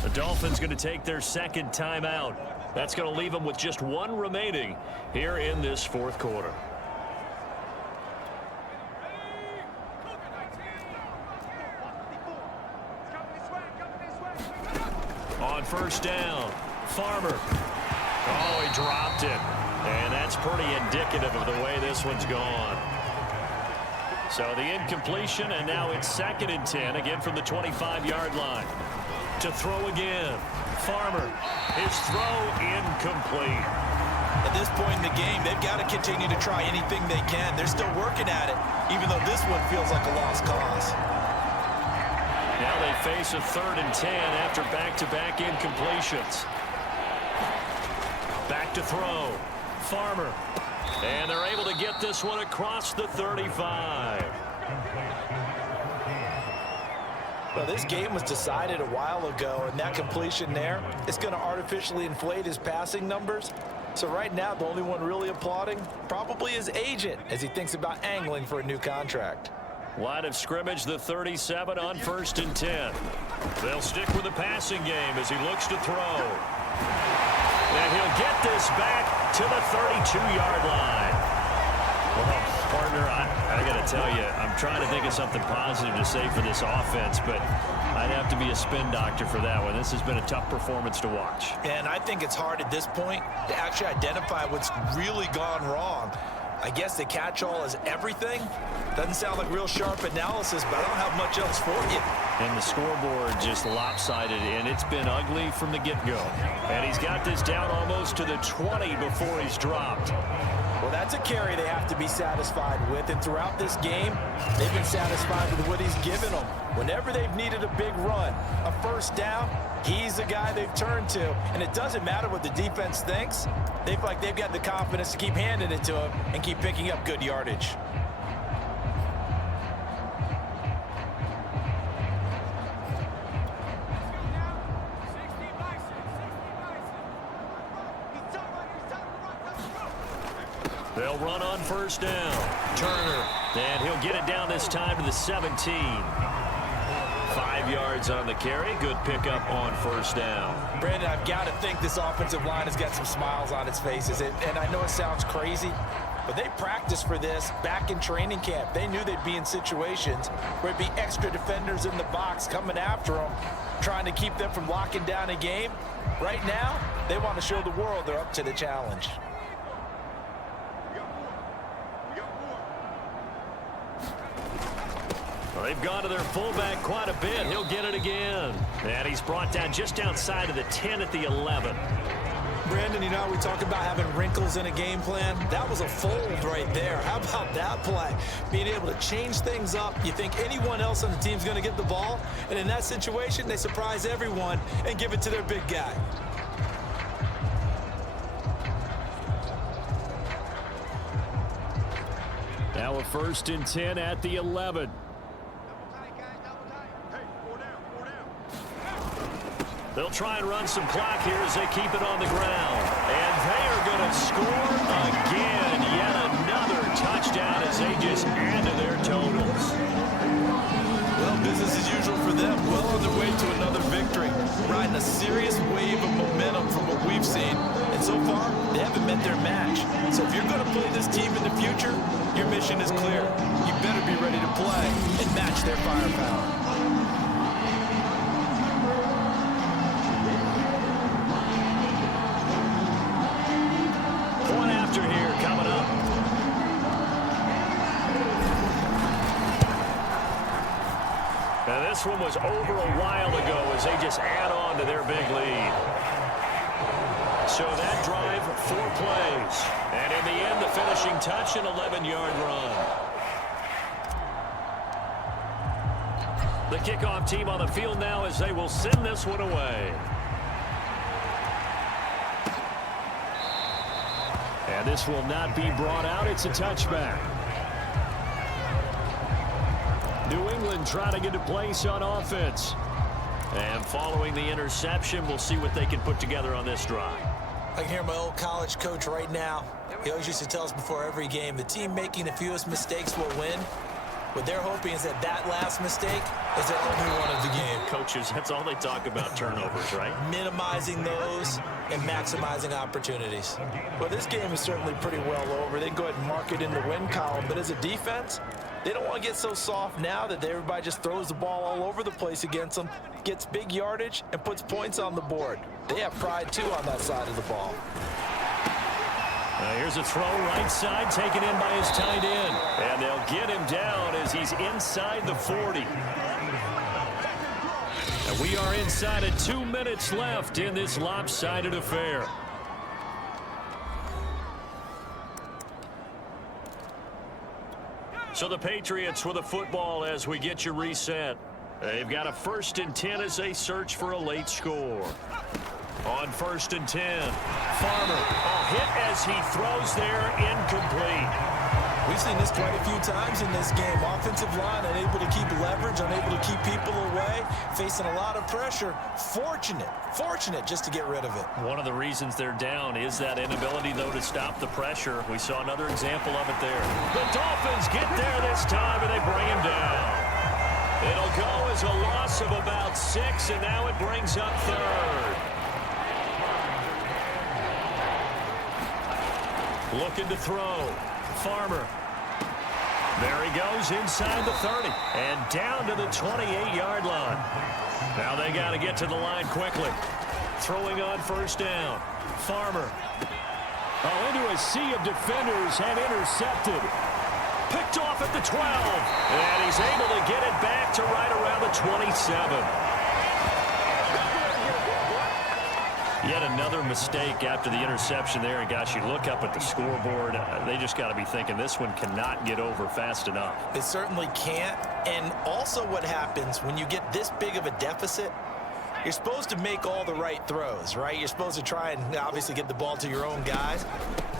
The Dolphins going to take their second timeout. That's going to leave them with just one remaining here in this fourth quarter. On first down, Farmer. Oh, he dropped it. And that's pretty indicative of the way this one's gone. So the incompletion, and now it's 2nd and 10, again from the 25-yard line. To throw again. Farmer. His throw incomplete. At this point in the game, they've got to continue to try anything they can. They're still working at it, even though this one feels like a lost cause. Now they face a 3rd and 10 after back-to-back incompletions. Back to throw. Farmer. And they're able to get this one across the 35. Well, this game was decided a while ago, and that completion there is going to artificially inflate his passing numbers. So right now, the only one really applauding probably his agent as he thinks about angling for a new contract. Line of scrimmage, the 37 on 1st and 10. They'll stick with the passing game as he looks to throw. And he'll get this back to the 32-yard line. Well, partner, I got to tell you, I'm trying to think of something positive to say for this offense, but I'd have to be a spin doctor for that one. This has been a tough performance to watch. And I think it's hard at this point to actually identify what's really gone wrong. I guess the catch-all is everything. Doesn't sound like real sharp analysis, but I don't have much else for you. And the scoreboard just lopsided, and it's been ugly from the get-go. And he's got this down almost to the 20 before he's dropped. Well, that's a carry they have to be satisfied with, and throughout this game, they've been satisfied with what he's given them. Whenever they've needed a big run, a first down, he's the guy they've turned to, and it doesn't matter what the defense thinks. They feel like they've got the confidence to keep handing it to him and keep picking up good yardage. They'll run on first down. Turner, and he'll get it down this time to the 17. 5 yards on the carry. Good pickup on first down. Brandon, I've got to think this offensive line has got some smiles on its faces. And I know it sounds crazy, but they practiced for this back in training camp. They knew they'd be in situations where it'd be extra defenders in the box coming after them, trying to keep them from locking down a game. Right now, they want to show the world they're up to the challenge. They've gone to their fullback quite a bit. He'll get it again. And he's brought down just outside of the 10 at the 11. Brandon, you know, we talk about having wrinkles in a game plan. That was a fold right there. How about that play? Being able to change things up. You think anyone else on the team's going to get the ball, and in that situation, they surprise everyone and give it to their big guy. Now a 1st and 10 at the 11. They'll try and run some clock here as they keep it on the ground. And they are going to score again. Yet another touchdown as they just add to their totals. Well, business as usual for them. Well on their way to another victory. Riding a serious wave of momentum from what we've seen. And so far, they haven't met their match. So if you're going to play this team in the future, your mission is clear. You better be ready to play and match their firepower. This this one was over a while ago as they just add on to their big lead. So that drive, 4 plays. And in the end, the finishing touch, an 11-yard run. The kickoff team on the field now as they will send this one away. And this will not be brought out. It's a touchback. New England trying to get a place on offense. And following the interception, we'll see what they can put together on this drive. I can hear my old college coach right now. He always used to tell us before every game, the team making the fewest mistakes will win. What they're hoping is that last mistake is their only one of the game. Coaches, that's all they talk about, turnovers, right? Minimizing those and maximizing opportunities. Well, this game is certainly pretty well over. They can go ahead and mark it in the win column. But as a defense, they don't want to get so soft now that everybody just throws the ball all over the place against them, gets big yardage, and puts points on the board. They have pride, too, on that side of the ball. Here's a throw right side taken in by his tight end. And they'll get him down as he's inside the 40. And we are inside of 2 minutes left in this lopsided affair. So the Patriots with a football as we get you reset. They've got a 1st and 10 as they search for a late score. On 1st and 10, Farmer, a hit as he throws there, incomplete. We've seen this quite a few times in this game. Offensive line unable to keep leverage, unable to keep people away, facing a lot of pressure. Fortunate just to get rid of it. One of the reasons they're down is that inability, though, to stop the pressure. We saw another example of it there. The Dolphins get there this time, and they bring him down. It'll go as a loss of about 6, and now it brings up 3rd. Looking to throw. Farmer. There he goes inside the 30 and down to the 28-yard line. Now they got to get to the line quickly. Throwing on 1st down. Farmer. Into a sea of defenders and intercepted. Picked off at the 12. And he's able to get it back to right around the 27. Yet another mistake after the interception there. And, gosh, you look up at the scoreboard. They just got to be thinking this one cannot get over fast enough. It certainly can't. And also what happens when you get this big of a deficit, you're supposed to make all the right throws, right? You're supposed to try and obviously get the ball to your own guys.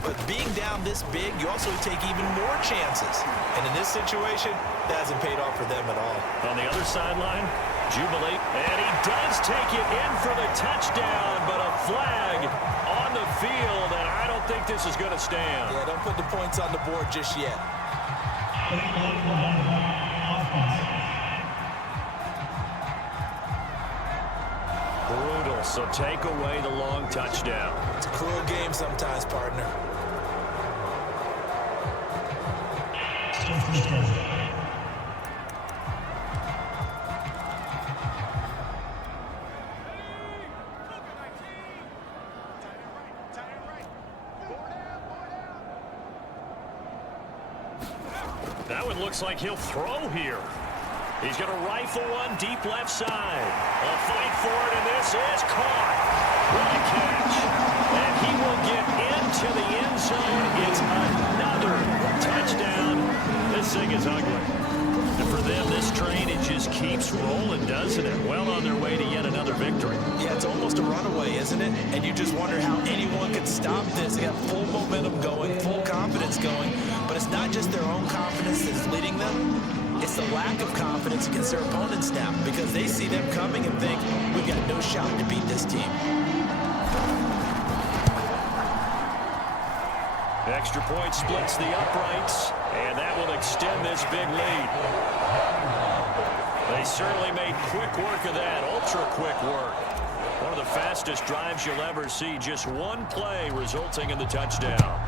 But being down this big, you also take even more chances. And in this situation, that hasn't paid off for them at all. On the other sideline, jubilate. And he does take it in for the touchdown, but a flag on the field, and I don't think this is going to stand. Yeah, don't put the points on the board just yet. Brutal, so take away the long touchdown. It's a cruel game sometimes, partner. That one looks like he'll throw here. He's going to rifle one deep left side. A fight for it, and this is caught. What a catch. And he will get into the end zone. It's another touchdown. This thing is ugly. And for them, this train, it just keeps rolling, doesn't it? Well on their way to yet another victory. Yeah, it's almost a runaway, isn't it? And you just wonder how anyone could stop this. They got full momentum going, full confidence going. But it's not just their own confidence that's leading them. It's the lack of confidence against their opponents now because they see them coming and think, we've got no shot to beat this team. Extra point splits the uprights, and that will extend this big lead. They certainly made quick work of that, ultra-quick work. One of the fastest drives you'll ever see, just one play resulting in the touchdown.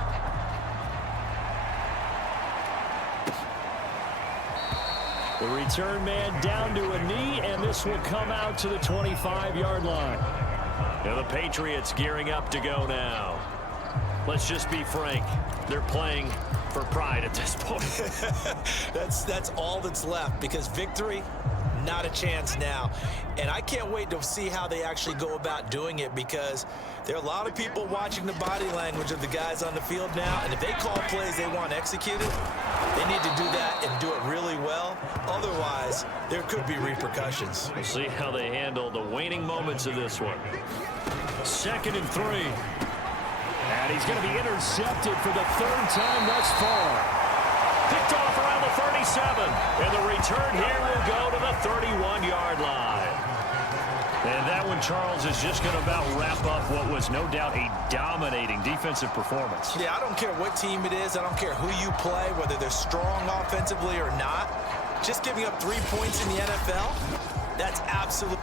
The return man down to a knee, and this will come out to the 25-yard line. And the Patriots gearing up to go now. Let's just be frank. They're playing for pride at this point. That's all that's left because victory, not a chance now. And I can't wait to see how they actually go about doing it, because there are a lot of people watching the body language of the guys on the field now, and if they call plays they want executed, they need to do that and do it really well. Otherwise, there could be repercussions. We'll see how they handle the waning moments of this one. 2nd and 3. And he's going to be intercepted for the 3rd time thus far. Picked off around the 37. And the return here will go to the 31-yard line. And that one, Charles, is just going to about wrap up what was no doubt a dominating defensive performance. Yeah, I don't care what team it is. I don't care who you play, whether they're strong offensively or not. Just giving up 3 points in the NFL, that's absolutely...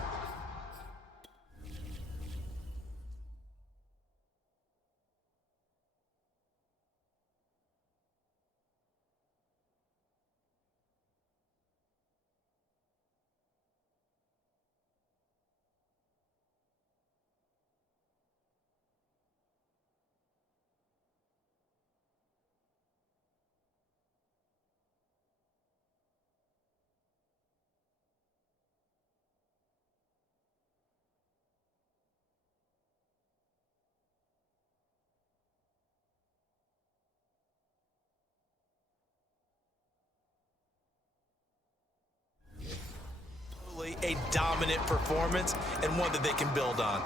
a dominant performance and one that they can build on.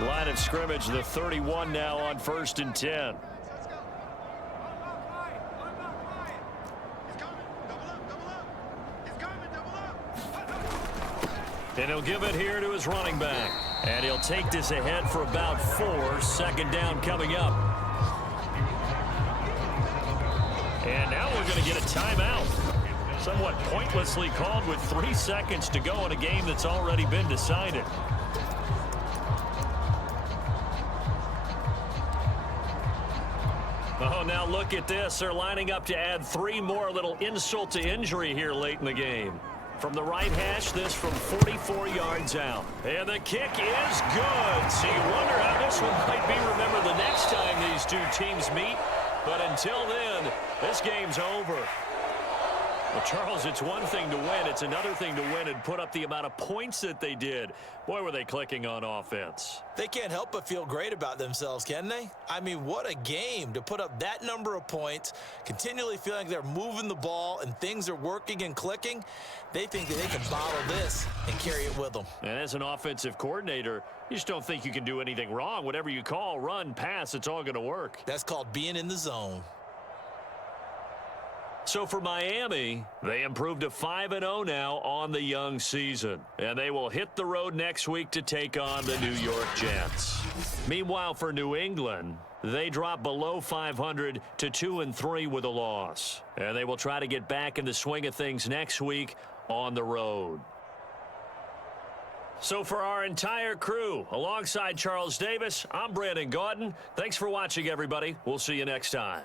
Line of scrimmage, the 31 now on 1st and 10. And he'll give it here to his running back. And he'll take this ahead for about 4. 2nd down coming up. And now we're going to get a timeout. Somewhat pointlessly called with 3 seconds to go in a game that's already been decided. Oh, now look at this. They're lining up to add 3 more, a little insult to injury here late in the game. From the right hash, this from 44 yards out. And the kick is good. So you wonder how this one might be remembered the next time these two teams meet. But until then, this game's over. Well, Charles, it's one thing to win. It's another thing to win and put up the amount of points that they did. Boy, were they clicking on offense. They can't help but feel great about themselves, can they? I mean, what a game to put up that number of points, continually feeling like they're moving the ball and things are working and clicking. They think that they can bottle this and carry it with them. And as an offensive coordinator, you just don't think you can do anything wrong. Whatever you call, run, pass, it's all going to work. That's called being in the zone. So for Miami, they improved to 5-0 now on the young season. And they will hit the road next week to take on the New York Jets. Meanwhile, for New England, they drop below 500 to 2-3 with a loss. And they will try to get back in the swing of things next week on the road. So for our entire crew, alongside Charles Davis, I'm Brandon Gautin. Thanks for watching, everybody. We'll see you next time.